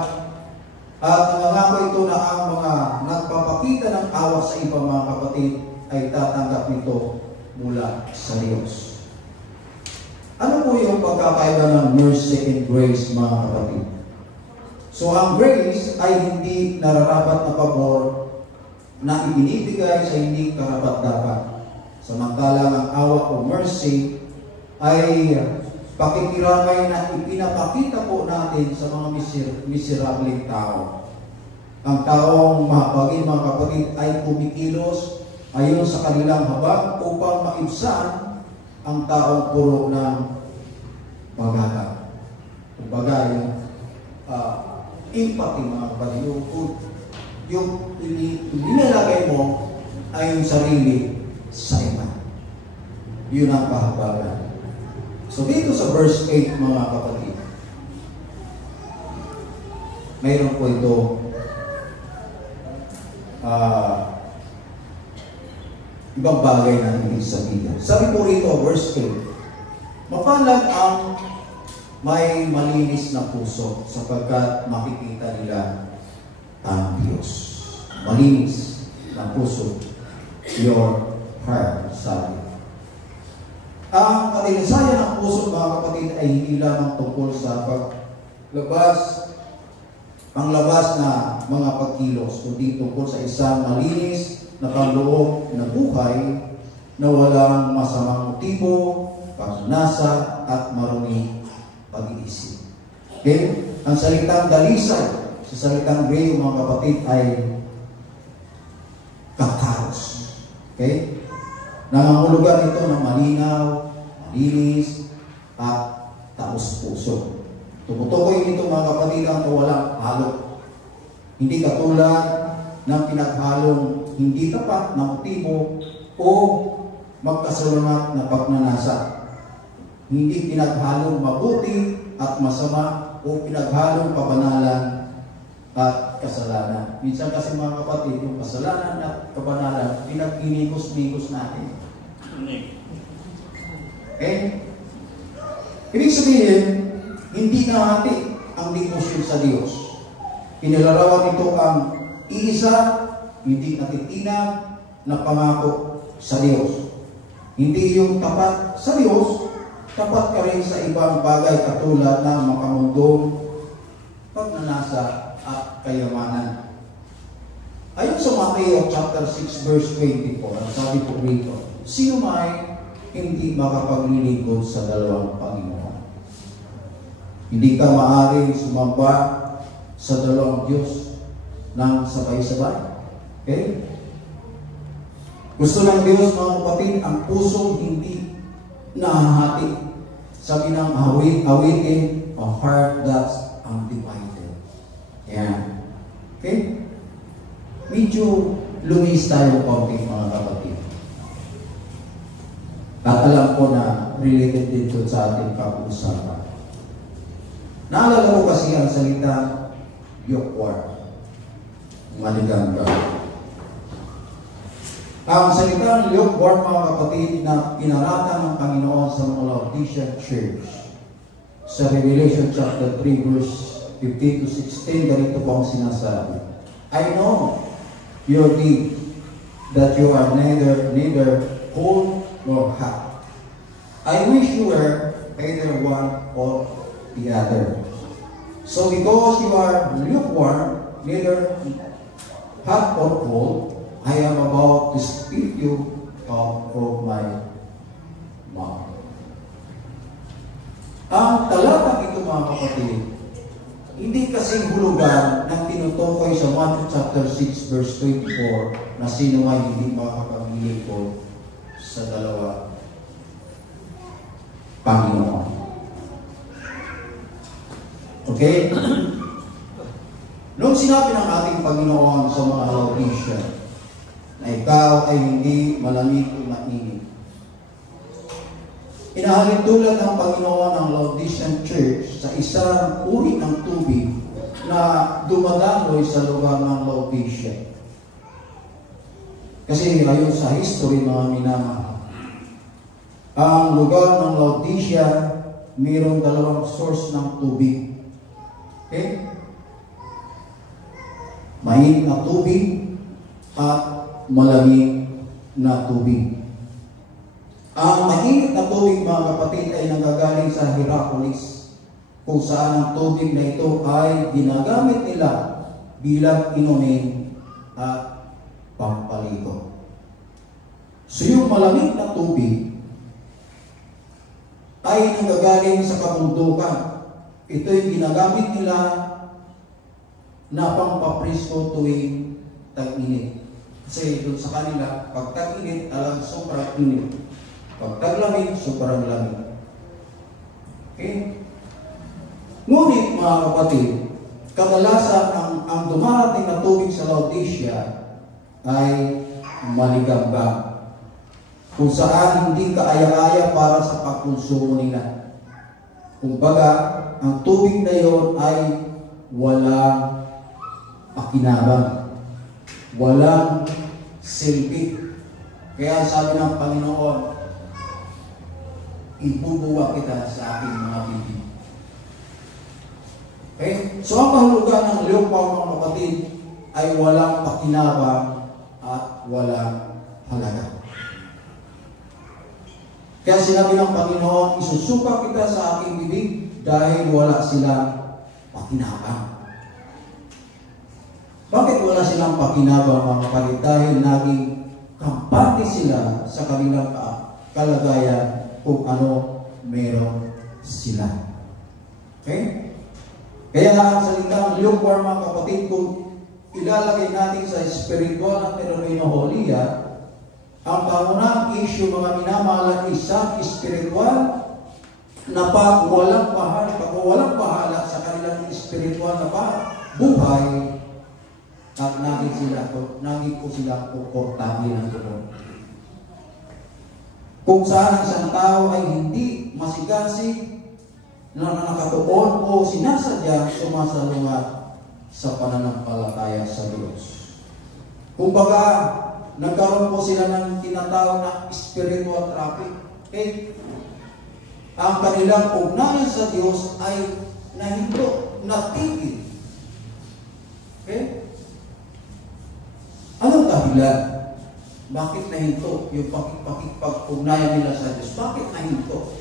at nangangako ito na ang mga nagpapakita ng awa sa ibang mga kapatid ay tatanggap nito mula sa Diyos. Ano po yung pagkakaiba ng mercy and grace, mga kapatid? So, ang grace ay hindi nararapat na pabor na ibinibigay sa hindi karapat-dapat. Samantalang ang awa o mercy ay pakikiramay na ipinapakita po natin sa mga miserableng tao. Ang taong mahapagin, mga kapatid, ay kumikilos ayon sa kanilang habag upang maibsan ang taong puro ng pagata. Kumbaga, yung empathy, mga kapatid, yung nilalagay mo ay yung sarili sa iba. Yun ang kahabagan. So dito sa verse 8, mga kapatid, mayroon po ito ibang bagay na hindi sabihin. Sabi po rito, verse 8, mapalad ang may malinis na puso sapagkat makikita nila ang Diyos. Malinis na puso, your heart, sabi. Ang katigasayan ng puso, mga kapatid, ay hindi lamang tungkol sa panglabas na mga pagkilos, kundi tungkol sa isang malinis na panloob na buhay na walang masamang motibo, pagnanasa at maruming pag-iisip. Okay? Ang salitang dalisay sa salitang Griego, mga kapatid, ay kakaros. Okay? Nangangulugan ito ng malinaw, malinis, at taos-puso. Tumutukoy nito, mga kapatid, ang walang halo. Hindi katulad ng pinaghalong hindi tapat na motibo o magkasalungat na pagnanasa. Hindi pinaghalong mabuti at masama o pinaghalong kabanalan at kasalanan. Minsan kasi, mga kapatid, yung kasalanan at kabanalan, pinag-inikos-nikos natin. Okay? Ibig sabihin, hindi nahati ang devotion sa Diyos. Inilarawan ito ang iisa, hindi natitinag na pangako sa Diyos. Hindi yung tapat sa Diyos, tapat ka rin sa ibang bagay katulad na makamundong pagnanasa at kayamanan. Ayon sa Mateo chapter 6 verse 24, ang sabi po rito, sino may hindi makapaglilingkod sa dalawang Panginoon? Hindi ka maaaring sumamba sa dalawang Diyos ng sabay-sabay. Okay? Gusto ng Diyos, mga kapatid, ang pusong hindi nahahati. Sabi ng awitin, a heart that's undivided. Yan. Okay? Medyo lumis tayo konti, mga kapatid. At alam ko na related dito sa ating pag-uusapan. Naalala ko kasi ang salita lukewarm. Maliganda. Ang salitang lukewarm, mga kapatid, na pinaratan ng Panginoon sa mga Laodicean Church. Sa Revelation chapter 3 verse 15 to 16, ganito po ang sinasabi. I know your deed, that you are neither cold nor hot. I wish you were either one or the other. So because you are lukewarm, neither hot or cold, I am about to spit you out of my mouth. Ang talatang ito, mga kapatid, hindi kasing hulugan ng tinutukoy sa Matthew chapter 6 verse 24 na sino ay hindi makakapag-lingkod sa dalawa Panginoon. Okay? Nung sinabi ng ating Panginoon sa mga Laodicean na ikaw ay hindi malamig o mainit, inahalin tulad ng Panginoon ang Laodicean Church sa isang uri ng tubig na dumadaloy sa lugar ng Laodicea. Kasi ayon sa history, mga minamahal, ang lugar ng Laodicea mayroong dalawang source ng tubig. Okay? Mainit na tubig at malamig na tubig. Ang mainit na tubig, mga kapatid, ay nanggagaling sa Hierapolis, kung saan ang tubig na ito ay ginagamit nila bilang inumin at pampaligo. So yung malamig na tubig ay nanggagaling sa kabundukan. Ito yung ginagamit nila na pampapresko tuwing tag-init. Kasi doon sa kanila, pag tag-init, alam sobrang init. Pag taglamig, sobrang lamig. Okay? Ngunit, mga kapatid, kadalasan ang dumarating na tubig sa Laodicea ay maligamba, kung saan hindi kaaya-aya para sa pagkonsumo nila. Kumbaga, ang tubig na yon ay walang pakinabang, walang silbi. Kaya sabi ng Panginoon, ibubuwa kita sa aking mga bibig. Okay? So ang kahulugan ng lupaw, mga kapatid, ay walang pakinabang at walang halaga. Kaya sinabi ng Panginoon, isusuka kita sa aking bibig dahil wala silang pakinabang. Bakit wala silang pakinabang, mga kapatid? Dahil naging kampante sila sa kanilang kalagayan kung ano meron sila. Okay? Kaya ang salitang lukewarm, mga kapatid, kung ilalagay natin sa spiritual at terminolohiya, ang pangunang issue, mga minamahalan, isang spiritual na pag walang bahala sa kanilang spiritual na buhay, at naging po sila komportable ng doon. Kung saan ang isang tao ay hindi masigasig na nakatuon o sinasadya sumasalungat sa pananampalataya sa Diyos. Kumbaga, nagkaroon po sila ng tinatawag na spiritual traffic. Okay? Ang kanilang ugnayan sa Diyos ay nahinto, natigil. Okay? Anong dahilan? Bakit nahinto yung pakikipag-ugnayan nila sa Diyos? Bakit nahinto?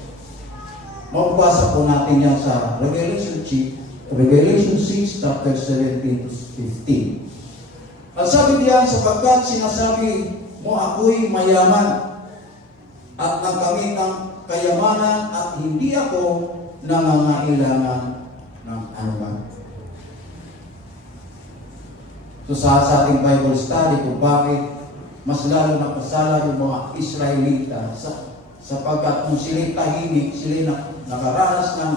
Magbasa po natin yan sa Revelation 6, chapter 17 to 15. At sabi diyan, sapagkat sinasabi mo ako'y mayaman at nagkamit ng kayamanan at hindi ako nangangailangan ng anuman. So sa ating Bible study kung bakit mas lalo nakasala yung mga Israelita sapagkat kung sila'y tahimik, sila'y nakaranas ng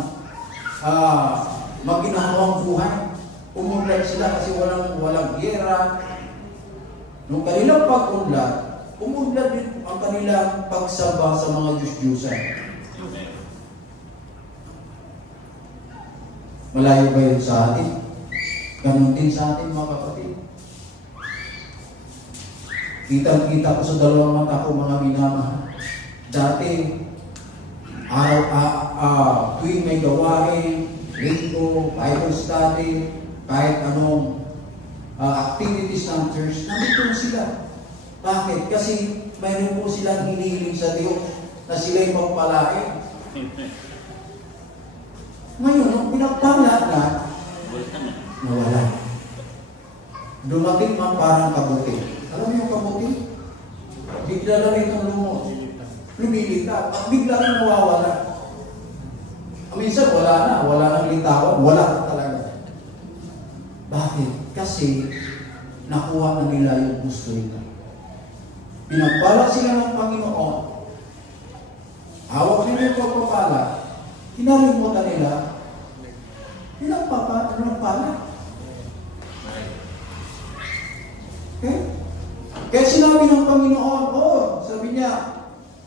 maginhawang buhay. Umunlad sila kasi walang giyera. Nung kanilang pag-unlad, umunlad din ang kanilang pagsamba sa mga Diyos-Diyusan. Malayo ba yun sa atin? Ganun din sa atin, mga kapatid. Kita ko sa dalawang mata ko, mga minamahal. Dati, tuwing may gawain, linggo, Bible study, kahit anong activities ng church, nandito sila. Bakit? Kasi mayroon po silang hinihiling sa Diyos na sila'y magpalain. Ngayon, nung pinagpala na, nawala. Dumating man parang kabuti. Alam mo yung kabuti? Bigla na rin itong lumilita. At bigla rin nawawala. Minsan wala nang litawan, wala na talaga. Bakit? Kasi nakuha na nila yung gusto nila. Pinagpala sila ng Panginoon. Hawak nila yung pagpapala. Kinalimutan nila. Pinagpala. Okay? Kaya sinabi ng Panginoon, sabi niya,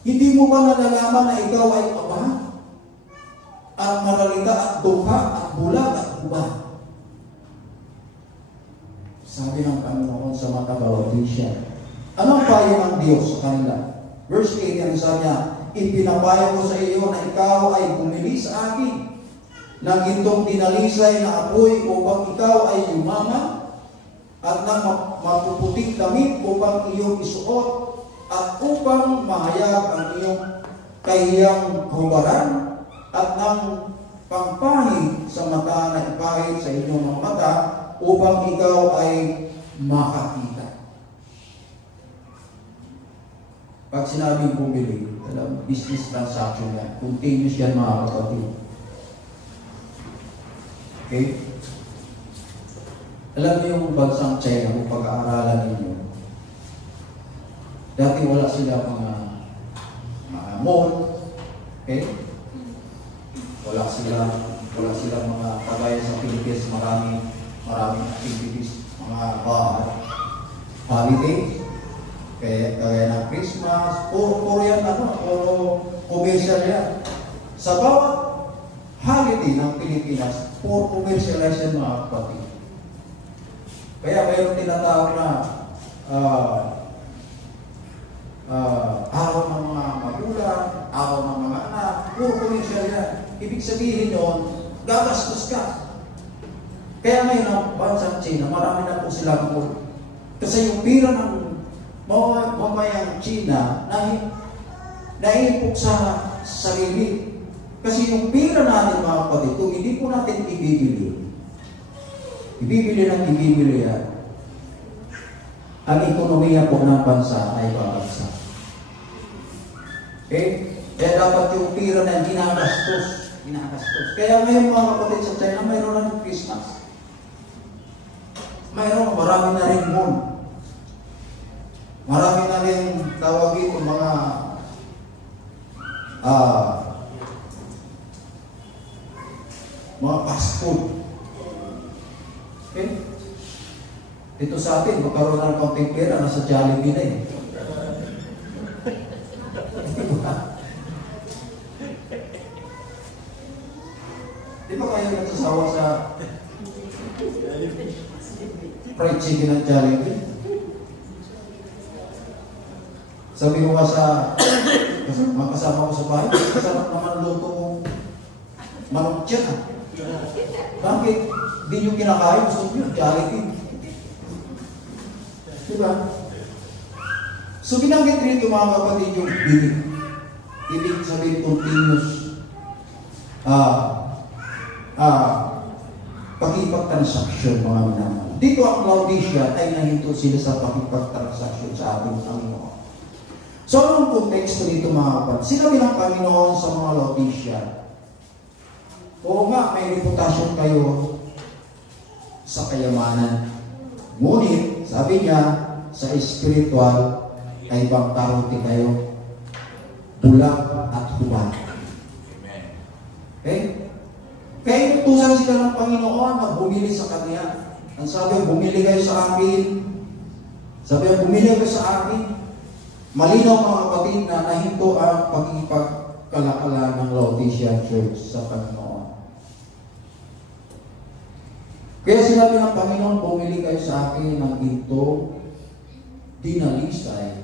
hindi mo ba nalalaman na ikaw ay Ama? At maralita at dukha at bulag at ubah. Sabi ng Panginoon sa mga Laodicea. Anong payo ng Diyos sa kanila? Verse 8, ang sabi niya, ipinapayo ko sa iyo na ikaw ay bumili sa akin ng gintong dinalisay na apoy upang ikaw ay yumaman at ng mapuputing damit upang iyong isuot at upang mahayag ang iyong kahiyang hubaran at ng pangpahid sa mata na ipahid sa inyong mga mata upang ikaw ay makakita. Pag sinabing bumili, business transaction yan. Continuous yan, mga kapatid. Okay? Alam niyo yung bansang China, kung pag-aaralan ninyo, dati wala sila mga mall, okay? Wala sila mga kagaya sa Philippines, maraming activities, mga holidays, kaya ng Christmas, puro yan, commercial yan. Sa bawat holiday ng Pilipinas, puro commercialize yan, mga kapatid. Kaya mayroon tinatawag na araw ng mga magulang, araw ng mga anak, puro commercial yan. Ibig sabihin yun, gagastos ka. Kaya ngayon ang bansang China, marami na po sila mall. Kasi yung pira ng mamayang China naipok sa sarili. Kasi yung pira natin, mga kapatid, kung hindi po natin ibibili yan, ang ekonomiya po ng bansa ay babagsak. Okay? Kaya dapat yung pira na ginagastos. Kaya ngayon, mga kapatid, sa China, mayroon na ng Christmas. Marami na rin moon. Marami na rin tawag ito mga fast food. Okay? Dito sa atin, magkaroon ng konting pera, nasa Jollibee na eh. Di ba kayo nagsasawa sa fried chicken ng Jollibee? Sabi ko nga mga kasama ko sa bahay, masarap naman luto ko manok dyan. Bakit? Di nyo kinakain, gusto nyo, Jollibee. Diba? So, ginamit rin ito, mga kapatid, yung bilig. Ibig sabihin, continuous pakipagtransaksyon, mga minamahal. Dito ang Laodicea ay nahinto sila sa pakipagtransaksyon sa ating Panginoon. So, anong konteksto dito, mga kapatid? Sinabi ng Panginoon sa mga Laodicea, oo nga, may reputasyon kayo sa kayamanan. Ngunit, sabi niya, sa spiritual ay bangkarote kayo, bulag at hubad. Okay? Kaya inutusan sila ng Panginoon na bumili sa Kanya. Ang sabi, bumili kayo sa akin. Sabi, bumili kayo sa akin. Malinaw, mga kapatid, na nahinto ang pagkipagkalakala ng Laodicea Church sa Panginoon. Kaya sinabi ng Panginoon, bumili kayo sa akin ng ginto, dinalisay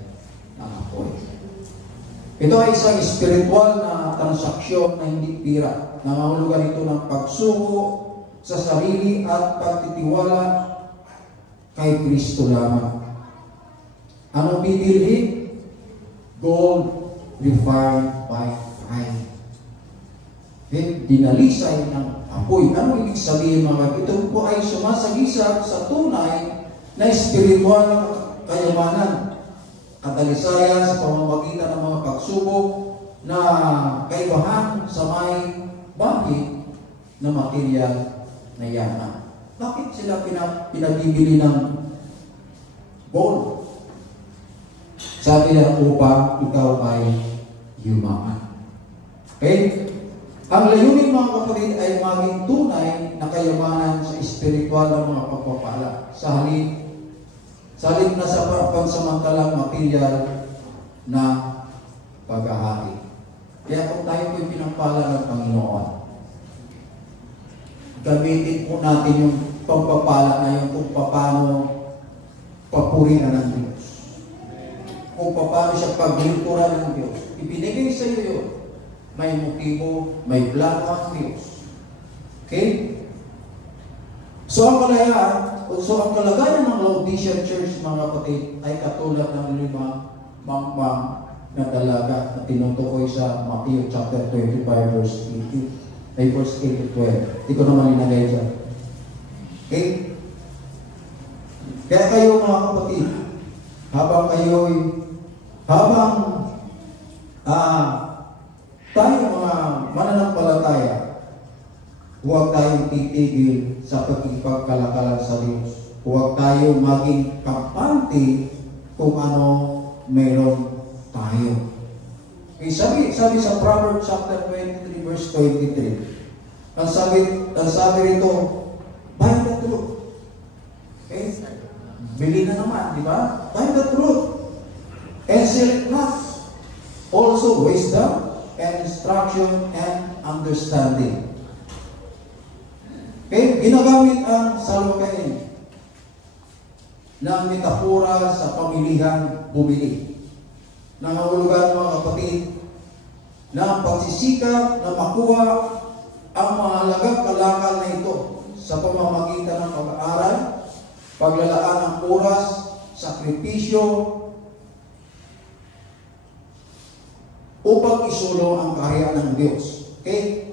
ng apoy. Ito ay isang spiritual na transaksyon na hindi pira. Nangangahulugan ito ng pagsuko sa sarili at pagtitiwala kay Kristo lamang. Anong bibilhin? Gold refined by fire. Dinalisay ng apoy. Ano ibig sabihin, mga ito po ay sumasagisag sa tunay na spiritual na kayamanan at dalisaya sa pamamagitan ng mga pagsubok na kaibahan sa may bakit na material na yaman. Bakit sila pinabibili ng gold? Sabi niya, upang ikaw ay yumaman. Okay? Ang layunin, mga kapatid, ay maging tunay na kayamanan sa espiritual na mga pagpapala. Sa halip na sa pansamantalang material na paghahari. Kaya kung tayo po'y pinampala ng Panginoon, gamitin po natin yung pagpapala na yung kung paano papurihan ng Diyos. Kung paano siya paglingkuran ng Diyos. Ibinigay sa iyo yun. May motibo, may plano ang Diyos. Okay? So ang kalagayan ng Laodicean Church, mga kapatid, ay katulad ng 5 mangmang na dalaga na tinutukoy sa Matthew chapter 25 verse 18 ay verse 8 to 12. Hindi ko naman linagay dyan. Okay? Kaya kayo mga kapatid, habang tayo mga mananampalataya, huwag tayong titigil sa pagkipagkalakalan sa Diyos. Huwag tayo maging kampante kung ano meron tayo. Okay, sabi sa Proverbs chapter 23 verse 23. Ang sabi rito, buy the truth. Okay? Bili na naman, di ba? Buy the truth. And sell it not. Also wisdom and instruction and understanding. Okay? Ginagamit ang salukay ng metapora sa pamilihan bumili. Nangangulugan mga kapatid na pagsisikap na makuha ang mahalagang kalakal na ito sa pamamagitan ng pag-aaral, paglalaan ng oras, sakripisyo, upang isulong ang kaharian ng Diyos. Okay?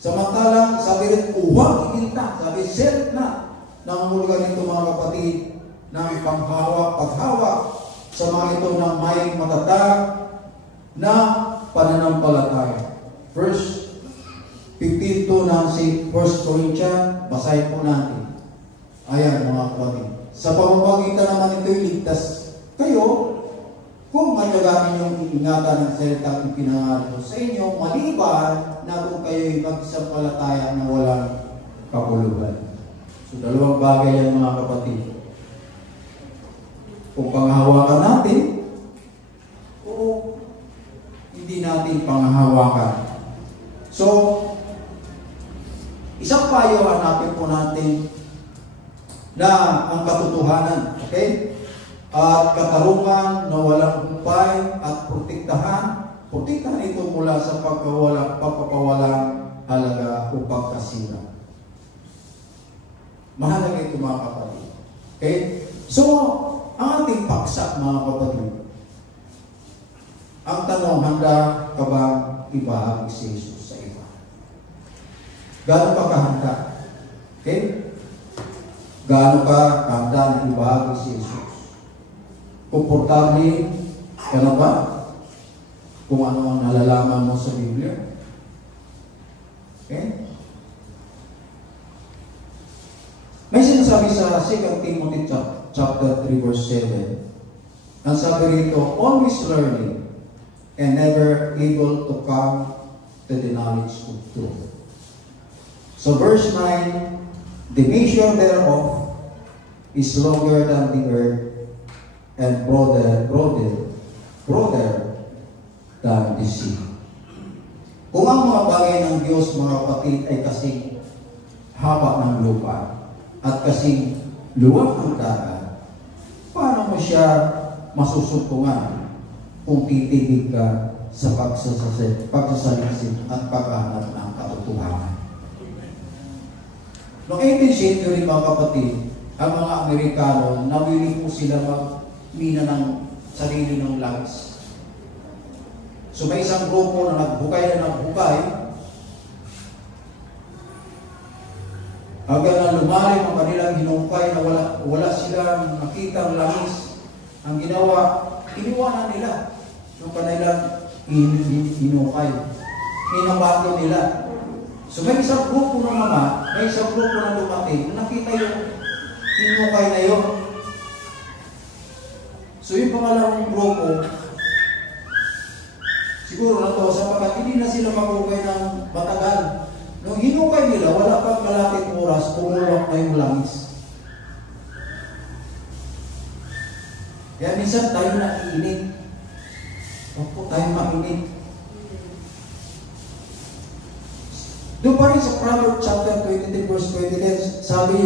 Samantalang, sabi rin, huwag iginta. Sabi, sell na. Nangangulugan nito mga kapatid ng paghawak sa mga ito ng may matatag na pananampalataya. Verse 15 to ng 1 Corinthians, basahin po natin. Ayan mga kapatid. Sa pamamagitan naman ito'y ligtas kayo kung matyagaan yung ingatan ng salita ng pinangaral sa inyo, maliban na kung kayo'y magsampalataya na walang kapuluhan. So, dalawang bagay yan mga kapatid. Kung panghahawakan natin, o hindi natin panghahawakan. So, isang payo hanapin po natin na ang katotohanan, okay? At katarungan na walang humpay at protektahan ito mula sa pagpapawalang halaga o pagkasira. Mahalaga ito mga kapatid. Okay? So, ang ating paksa mga kapatid, ang tanong, handa ka ba ibahagi si Jesus sa iba? Gaano ka kahanda? Okay? Gaano ka kahanda na ibahagi si Jesus? Komportable ka na ba kung ano ang nalalaman mo sa Biblia? Okay? May sinasabi sa 2 Timothy chapter 3 verse 7. Ang sabi rito, always learning and never able to come to the knowledge of truth. So verse 9, the measure thereof is longer than the earth and broader than the sea. Kung ang mga bagay ng Diyos, mga kapatid, ay kasing haba ng lupa at kasing luwag ng dagat, paano mo siya masusupungan kung titigil ka sa pagsasaliksik at paghahanap ng katotohanan? Noong 18th century, mga kapatid, ang mga Amerikano, nawili po sila magmina ng sarili ng langis. So may isang grupo na naghukay hanggang na lumalim ang kanilang hinukay na wala silang nakitang langis. Ang ginawa, iniwanan nila yung kanilang hinukay. Inabato nila. So may isang grupo na dumating na nakita yung hinukay na yun. So yung pangalawang grupo, siguro na to sapagkat hindi na sila makukay ng matagal. Nung hinukay nila, wala pang kalating oras, pumulok na yung langis. Kaya minsan tayo naiinit. Opo, tayo mainit. Doon pa rin sa Proverbs chapter 23 verse 20, sabi,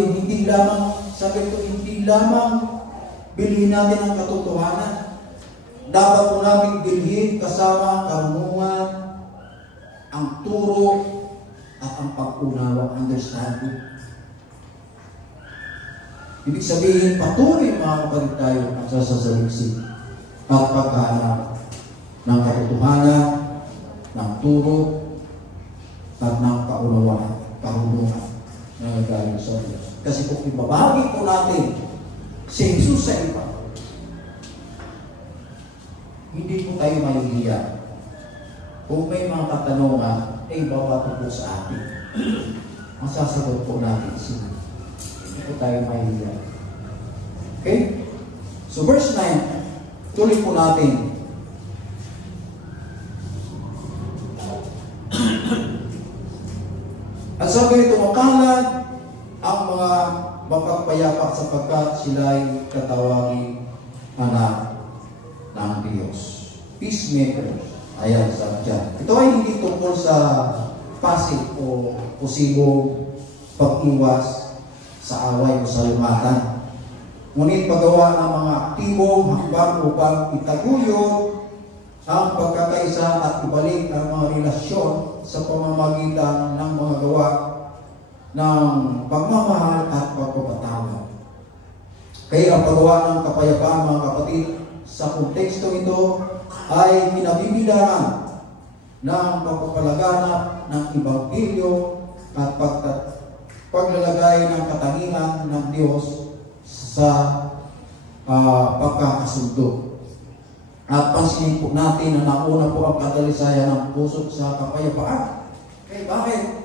hindi lamang bilhin natin ang katotohanan. Dapat po namin bilhin kasama karunungan, ang turo, at ang pag-unawa, understanding. Ibig sabihin, patuloy mga kapatid tayo ang sasaliksik at paghahanap ng katotohanan, ng turo, at ng kaunawaan, kahulungan na galing sa Diyos. Kasi kung ibabahagi po natin si Jesus sa iba, hindi po tayo mahihiya. Kung may mga katanungan, ay babato po sa atin. Ang sasagot po natin sila. Hindi po tayo mahihiya. Okay? So verse 9, tuloy po natin. At sabi nito, makalat ang mga mapagpayapak sapagkat sila'y katawaging anak ng Diyos. Peacemaker. Ayan, sabi dyan. Ito ay hindi tungkol sa passive o posibong pag-iwas sa away o sa lumatan. Ngunit paggawa ng mga aktibong hakbang upang itaguyod ang pagkakaisa at ibalik ang mga relasyon sa pamamagitan ng mga gawa ng pagmamahal at pagpapatawad. Kaya ang paggawa ng kapayapaan, mga kapatid, sa konteksto ito ay pinabibilangan ng pagpapalaganap ng Ebanghelyo at paglalagay ng katangian ng Diyos sa pagkakasundo. At pansinin po natin na nauna po ang kadalisayan ng puso sa kapayapaan. Okay, bakit?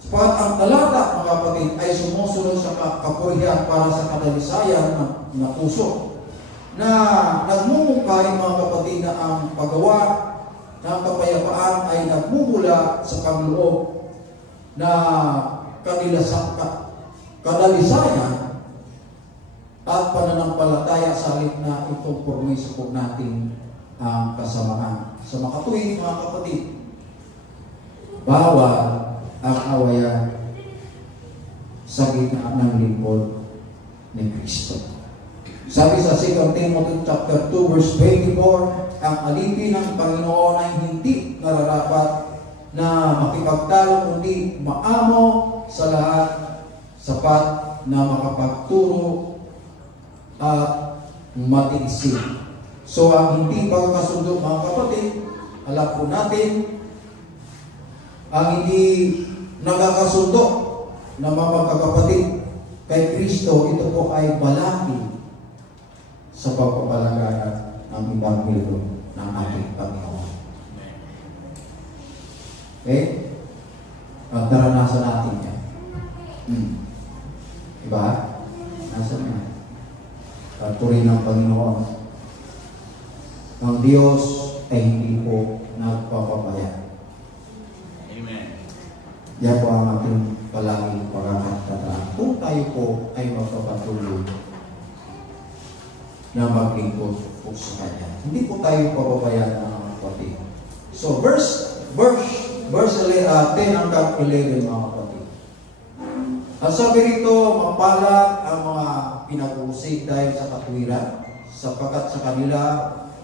Sapagat ang talata, mga kapatid, ay sumusunod sa kapurihan para sa kadalisayan ng puso na nagmumungkay, mga kapatid, na ang paggawa ng kapayapaan ay nagmumula sa pagloob na kadalisayan at pananampalataya sa halip na itong pormiso po natin ang kasamaan. Sa makatuwid, mga kapatid, bawal ang awayan sa gitna ng lingkod ni Kristo. Sabi sa 2 Timothy chapter 2 verse 24, ang alipin ng Panginoon ay hindi nararapat na makipagtalo kundi maamo sa lahat, sapat na makapagturo at matiisin. So ang hindi pagkasundo, mga kapatid, alam po natin, ang hindi nagkakasundo na mga kapatid kay Kristo, ito po ay balaki sa pagpapalagayan ng Ebanghelyo ng ating Panginoon. Okay? At naranasan natin yan. Diba? Nasa na? Patuloy ng Panginoon. Ang Diyos ay hindi po nagpapabaya. Amen. Yan po ang ating palaging pagkakatatandaan. Kung tayo po ay magpapatuloy na maglingkod po sa Kanya, hindi po tayo pababayaan ng mga kapatid. So verse 10 hanggang 11, mga kapatid. Ang sabi rito, mapalad ang mga pinag-uusig dahil sa katwiran, sapagkat sa kanila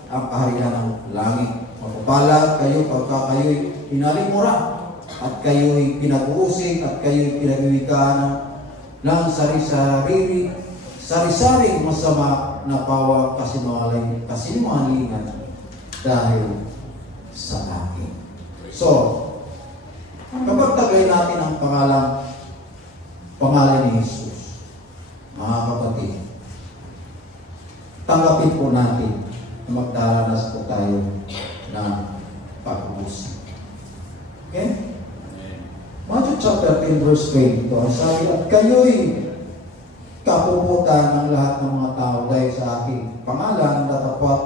ang kaharian ng langit. Mapapalad kayo pagka kayo'y inalimura, at kayo'y pinag-uusig, at kayo'y pinag-iwikaan ng sari-saring masama na pawag kasinungalingan dahil sa akin. So, kapag tagay natin ang pangalan ni Jesus, mga kapatid, tanggapin po natin na magdaranas po tayo ng pag-uusig. Okay? Matthew chapter 10 verse 20, ang sabi, at kayo'y kapuputan ng lahat ng mga tao dahil sa aking pangalan na tapat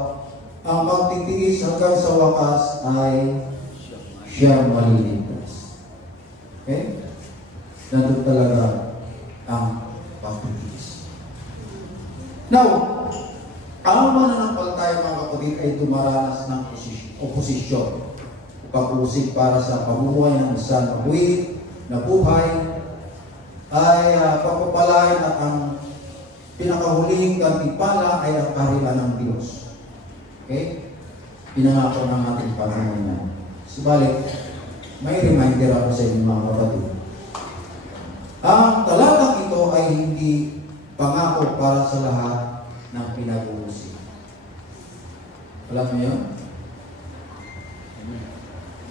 ang magtitiis hanggang sa wakas ay siya maliligtas. Okay? Nandun talaga ang pagtitiis. Now, ang mananampalataya, mga kapatid, ay dumaranas ng oposisyon. Pag-usig para sa pamumuhay ng isang mabuhay na buhay ay pagpapalain, at ang pinakahuling gantimpala ay ang kaharian ng Diyos. Okay? Pinangako ng ating Panginoon na. Subalit, may reminder ako sa inyo, mga kapatid. Ang talatang ito ay hindi pangako para sa lahat ng pinag-uusig. Alam mo yun?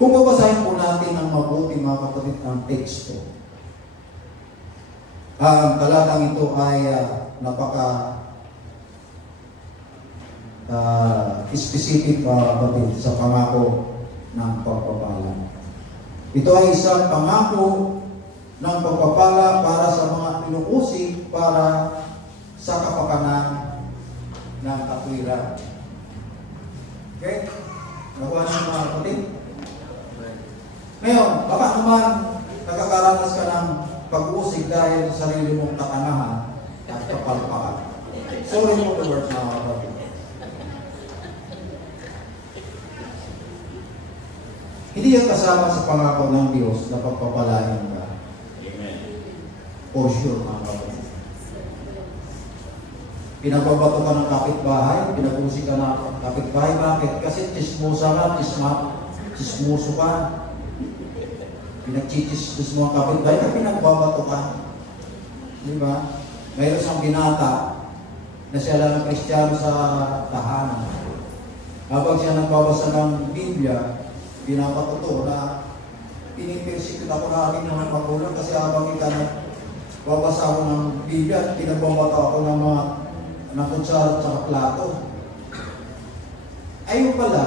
Kung babasahin po natin ng mabuti mga kapatid ang teksto, ang talatang ito ay napaka specific kapatid sa pangako ng pagpapala. Ito ay isang pangako ng pagpapala para sa mga pinuusig para sa kapakanan ng katwiran. Okay? Nakuha niyo mga kapatid? Ngayon, baka naman nakakaranas ka ng pag-uusig dahil sa sarili mong katanahan at kapalpakan. Sorry for the word mga kapatid. Hindi yan kasama sa pangako ng Diyos na pagpapalain ka. Amen. For sure mga kapatid. Pinagbabato ka ng kapitbahay, pinag-usig ka ng kapitbahay. Bakit? Kasi chismosa ka, chismoso ka. Pinagchichismos mo ang kapitbahay, kaya pinagbabato ka. Di ba? Mayroon siyang binata na siya lang Kristiyano sa tahanan. Habang siya nagbabasa ng Biblia, pinapatuto na pinipersikit ako na aking mga magulang kasi habang ika nagbabasa ako ng Biblia, pinagbabato ako ng mga kutsara at saka plato. Ayun pala,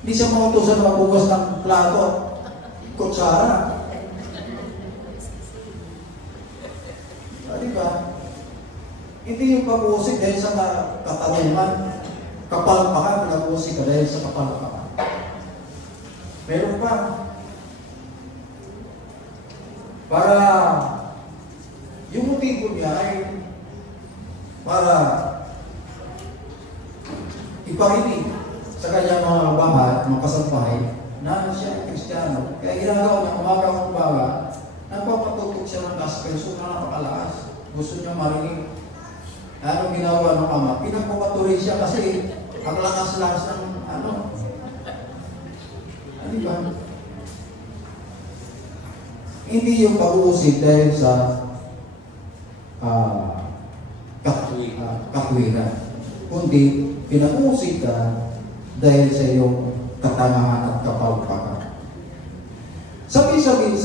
hindi siya mautusan na magbugas ng plato at kutsara. Diba? Hindi yung pag-uusig dahil sa katanungan, kapalpakan, pag-uusig ka dahil sa kapalpakan. Meron pa. Para yung motibo niya ay para iparinig sa kanyang mga bahat, mga kasampahay, na siya ay Kristiyano. Kaya ginagawa niya, umaga ng baga, nagpapatutok siya ng gospel, so nakakalakas. Gusto niya marinig. Anong ginawa ng ama? Pinagpapatuloy siya kasi ang lakas-lakas ng ano ba? Hindi yung pag-uusig dahil sa katwiran, kundi pinag-uusig ka dahil sa iyong katangahan at kapalpakan. Sabi sa 1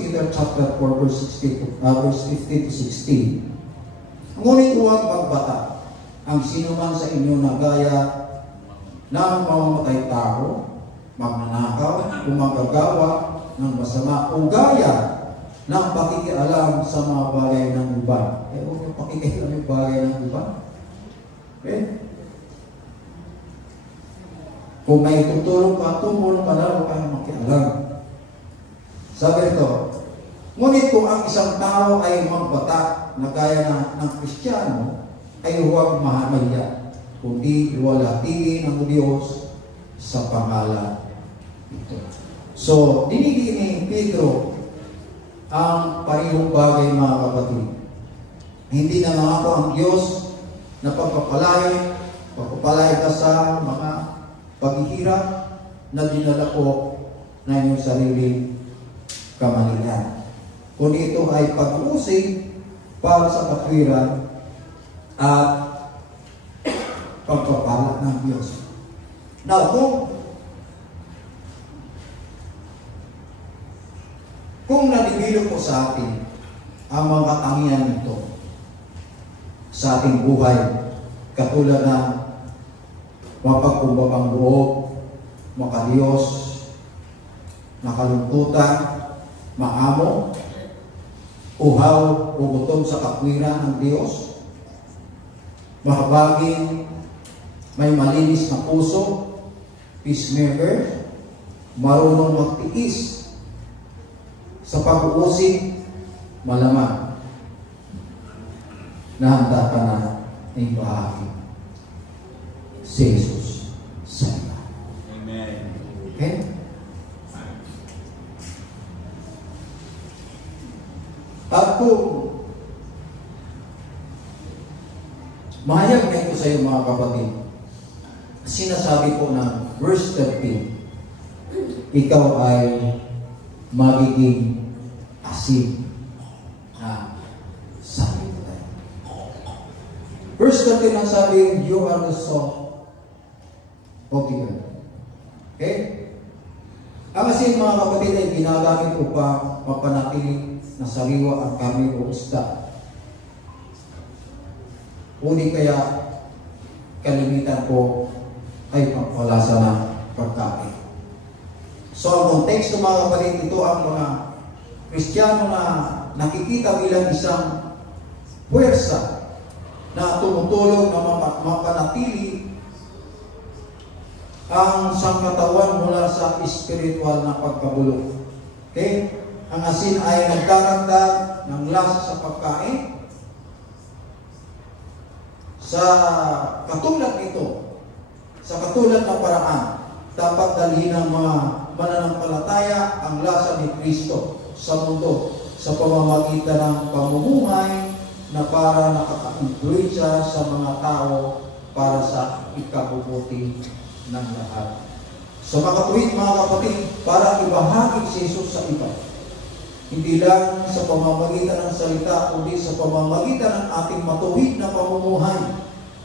Peter chapter 4 verse 15 to 16, ngunit huwag magbata ang sinuman sa inyo na gaya ng mamamatay tao, magnanakaw, gumagawa ng masama, o gaya ng pakikialam sa mga bagay ng iba. Huwag yung pakikialam yung bagay ng iba. Okay? Kung may tutulong ka na, huwag kayong makialam. Sabi ito, ngunit kung ang isang tao ay magbata na gaya ng Kristiyano, ay huwag mahamaya, kundi iwalatiin ang Diyos sa pangalan ito. So, dinigin ni Pedro ang parehong bagay mga kapatid. Hindi na nangako ang Diyos na pagpapalay ka sa mga paghihirap na dinala ko na inyong sarili kamalingan. Kundi ito ay pag-uusig para sa katwiran at pagpapala ng Diyos. Now, kung nadibilog po sa atin ang mga katangian nito sa ating buhay, katulad na mapagkumbabang loob, makadiyos, makalungkutan, maamo, uhaw o gutom sa katwiran ng Diyos, mahabagin, may malinis na puso, peacemaker, marunong magtiis sa pag-uusig, malamang na handa ka na ibahagi si Jesus sa iyo. Amen. Okay? At kung mahayag na ito sa iyo mga kapatid, sinasabi po ng verse 13, ikaw ay magiging asin na sabi ko tayo. Verse 13 ang sabi, you are the salt of the earth. Okay? Ang asin mga kapatid ay ginagamit upang mapanatili na sariwa ang karne o isda. Uni kaya kalimitan po ay pagpalasa ng pagkain. So ang konteksto mga kapatid, ito ang mga Kristiyano na nakikita bilang isang puwersa na tumutulong na mapanatili ang sangkatawan mula sa spiritual na pagkabulok. Okay? Ang asin ay nagdaragdag ng lasa sa pagkain. Sa katulad nito, sa katulad ng paraan, dapat dalhin ng mga mananampalataya ang lasa ni Kristo sa mundo sa pamamagitan ng pamumuhay na para nakaka-influensya sa mga tao para sa ikabubuti ng lahat. So makatuwid mga kapatid, para ibahagi si Jesus sa iba. Hindi lang sa pamamagitan ng salita, kundi sa pamamagitan ng ating matuwid na pamumuhay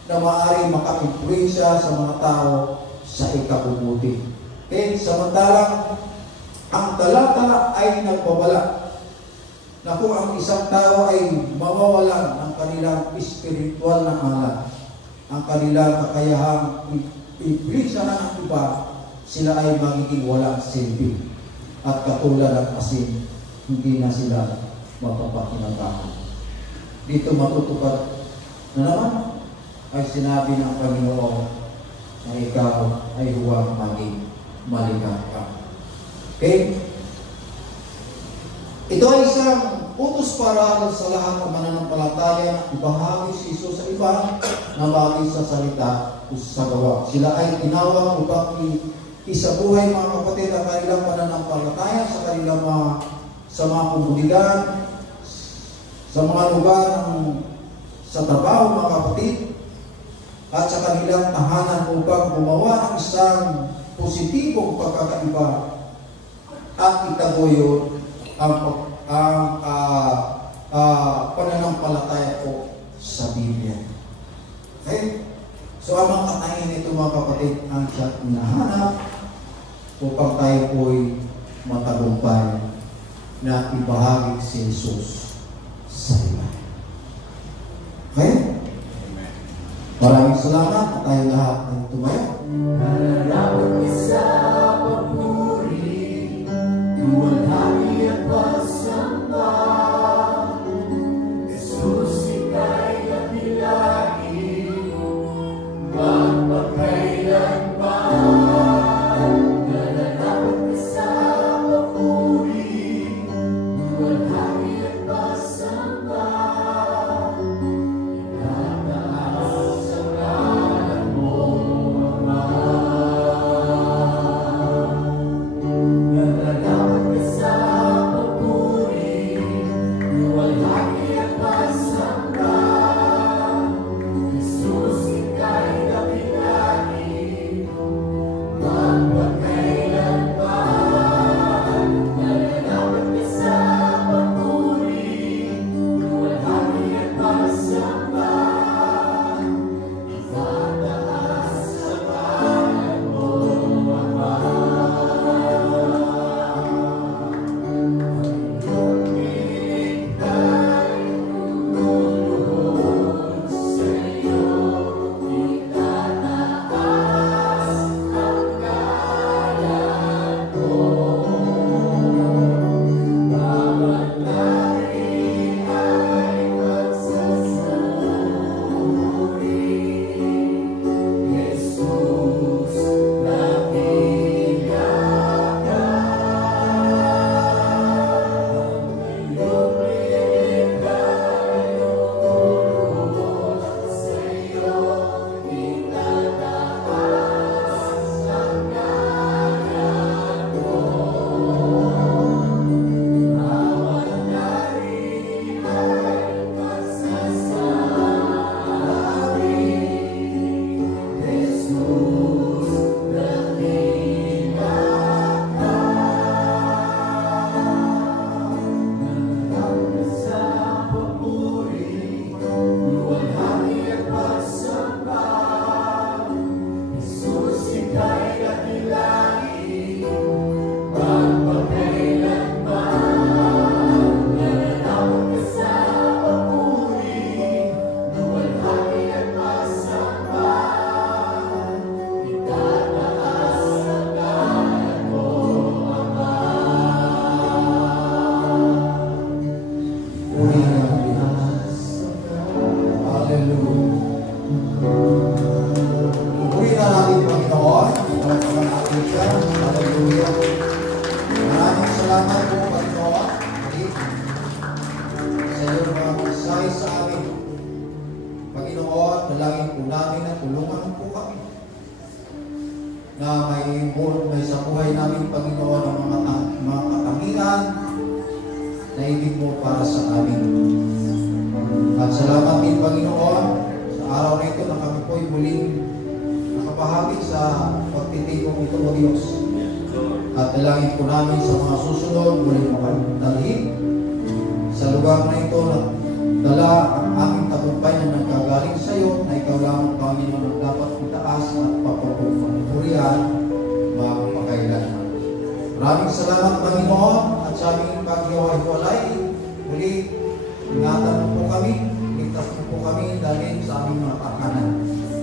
na maaaring maka-influensya sa mga tao sa ikabubuti. Okay? Samantalang ang talata ay nagbabala na kung ang isang tao ay mawawalan ng kanilang spiritual na alat, ang kanilang kakayahang influensyahan ang iba, sila ay magiging walang silbi. At katulad ng asin, hindi na sila mapapakinabang. Dito matutupad na naman ay sinabi ng Panginoon na ikaw ay huwag maging maligaya. Okay? Ito ay isang utos para sa lahat ng mananampalataya na ibahagi si Jesus sa iba na bagay sa salita o sa gawa. Sila ay tinawag upang isabuhay mga kapatid ang kanilang pananampalataya sa kanilang sa mga komunidad, sa mga lugar sa trabaho mga kapatid, at sa kanilang tahanan upang gumawa ng isang positibong pagkakaiba at itaguyo ang pananampalataya ko sa Biblia. Okay? So ang mga katayin nito mga kapatid ang siyang hinahanap upang tayo po'y matagumpay na ibahagi si Jesus sa iba. Okay? Maraming salamat at tayo lahat ay tumayo. Kalalawan isa papuri, luwalhati at pasamba. Jesus, ika'y nabilain, magpakailanman. Kalalawan isa papuri, luwalhati at pasamba. Itataas ang ngalan mo, Ama. salamat po, Panginoon. Sa iyo mga mensahe sa amin. Panginoon, dalangin po namin na tulungan po kami na may sa buhay namin, Panginoon, ang mga katangian na ibig mo para sa amin. At salamat din, Panginoon, sa araw na ito na kami po'y muling nakabahagi sa pagtitigong ito, O Diyos. At dalangin po namin sa mga susunod, muling makadalhin sa lugar na ito na dala ang aming tagumpay na nagkagaling sa iyo, na ikaw lang, Panginoon, ang dapat itaas at papapurihan magpakailanman. Maraming salamat, Panginoon, at sa aming paghiwa-hiwalay, muli, ingatan mo po kami, ligtas mo po kami, dalhin sa aming mga pakanan.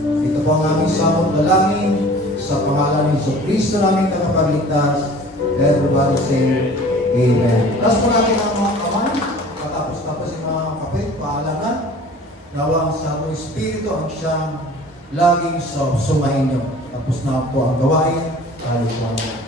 Ito po ang aming samot dalangin, sa pangalan ni Kristo namin tagapagligtas. Everybody say Amen. Tapos po natin ang mga kamay, patapos-tapos yung mga kapit, paalangan, nawang sa Espiritu ang siyang laging sumainyo. Tapos na po ang gawain, tayo po.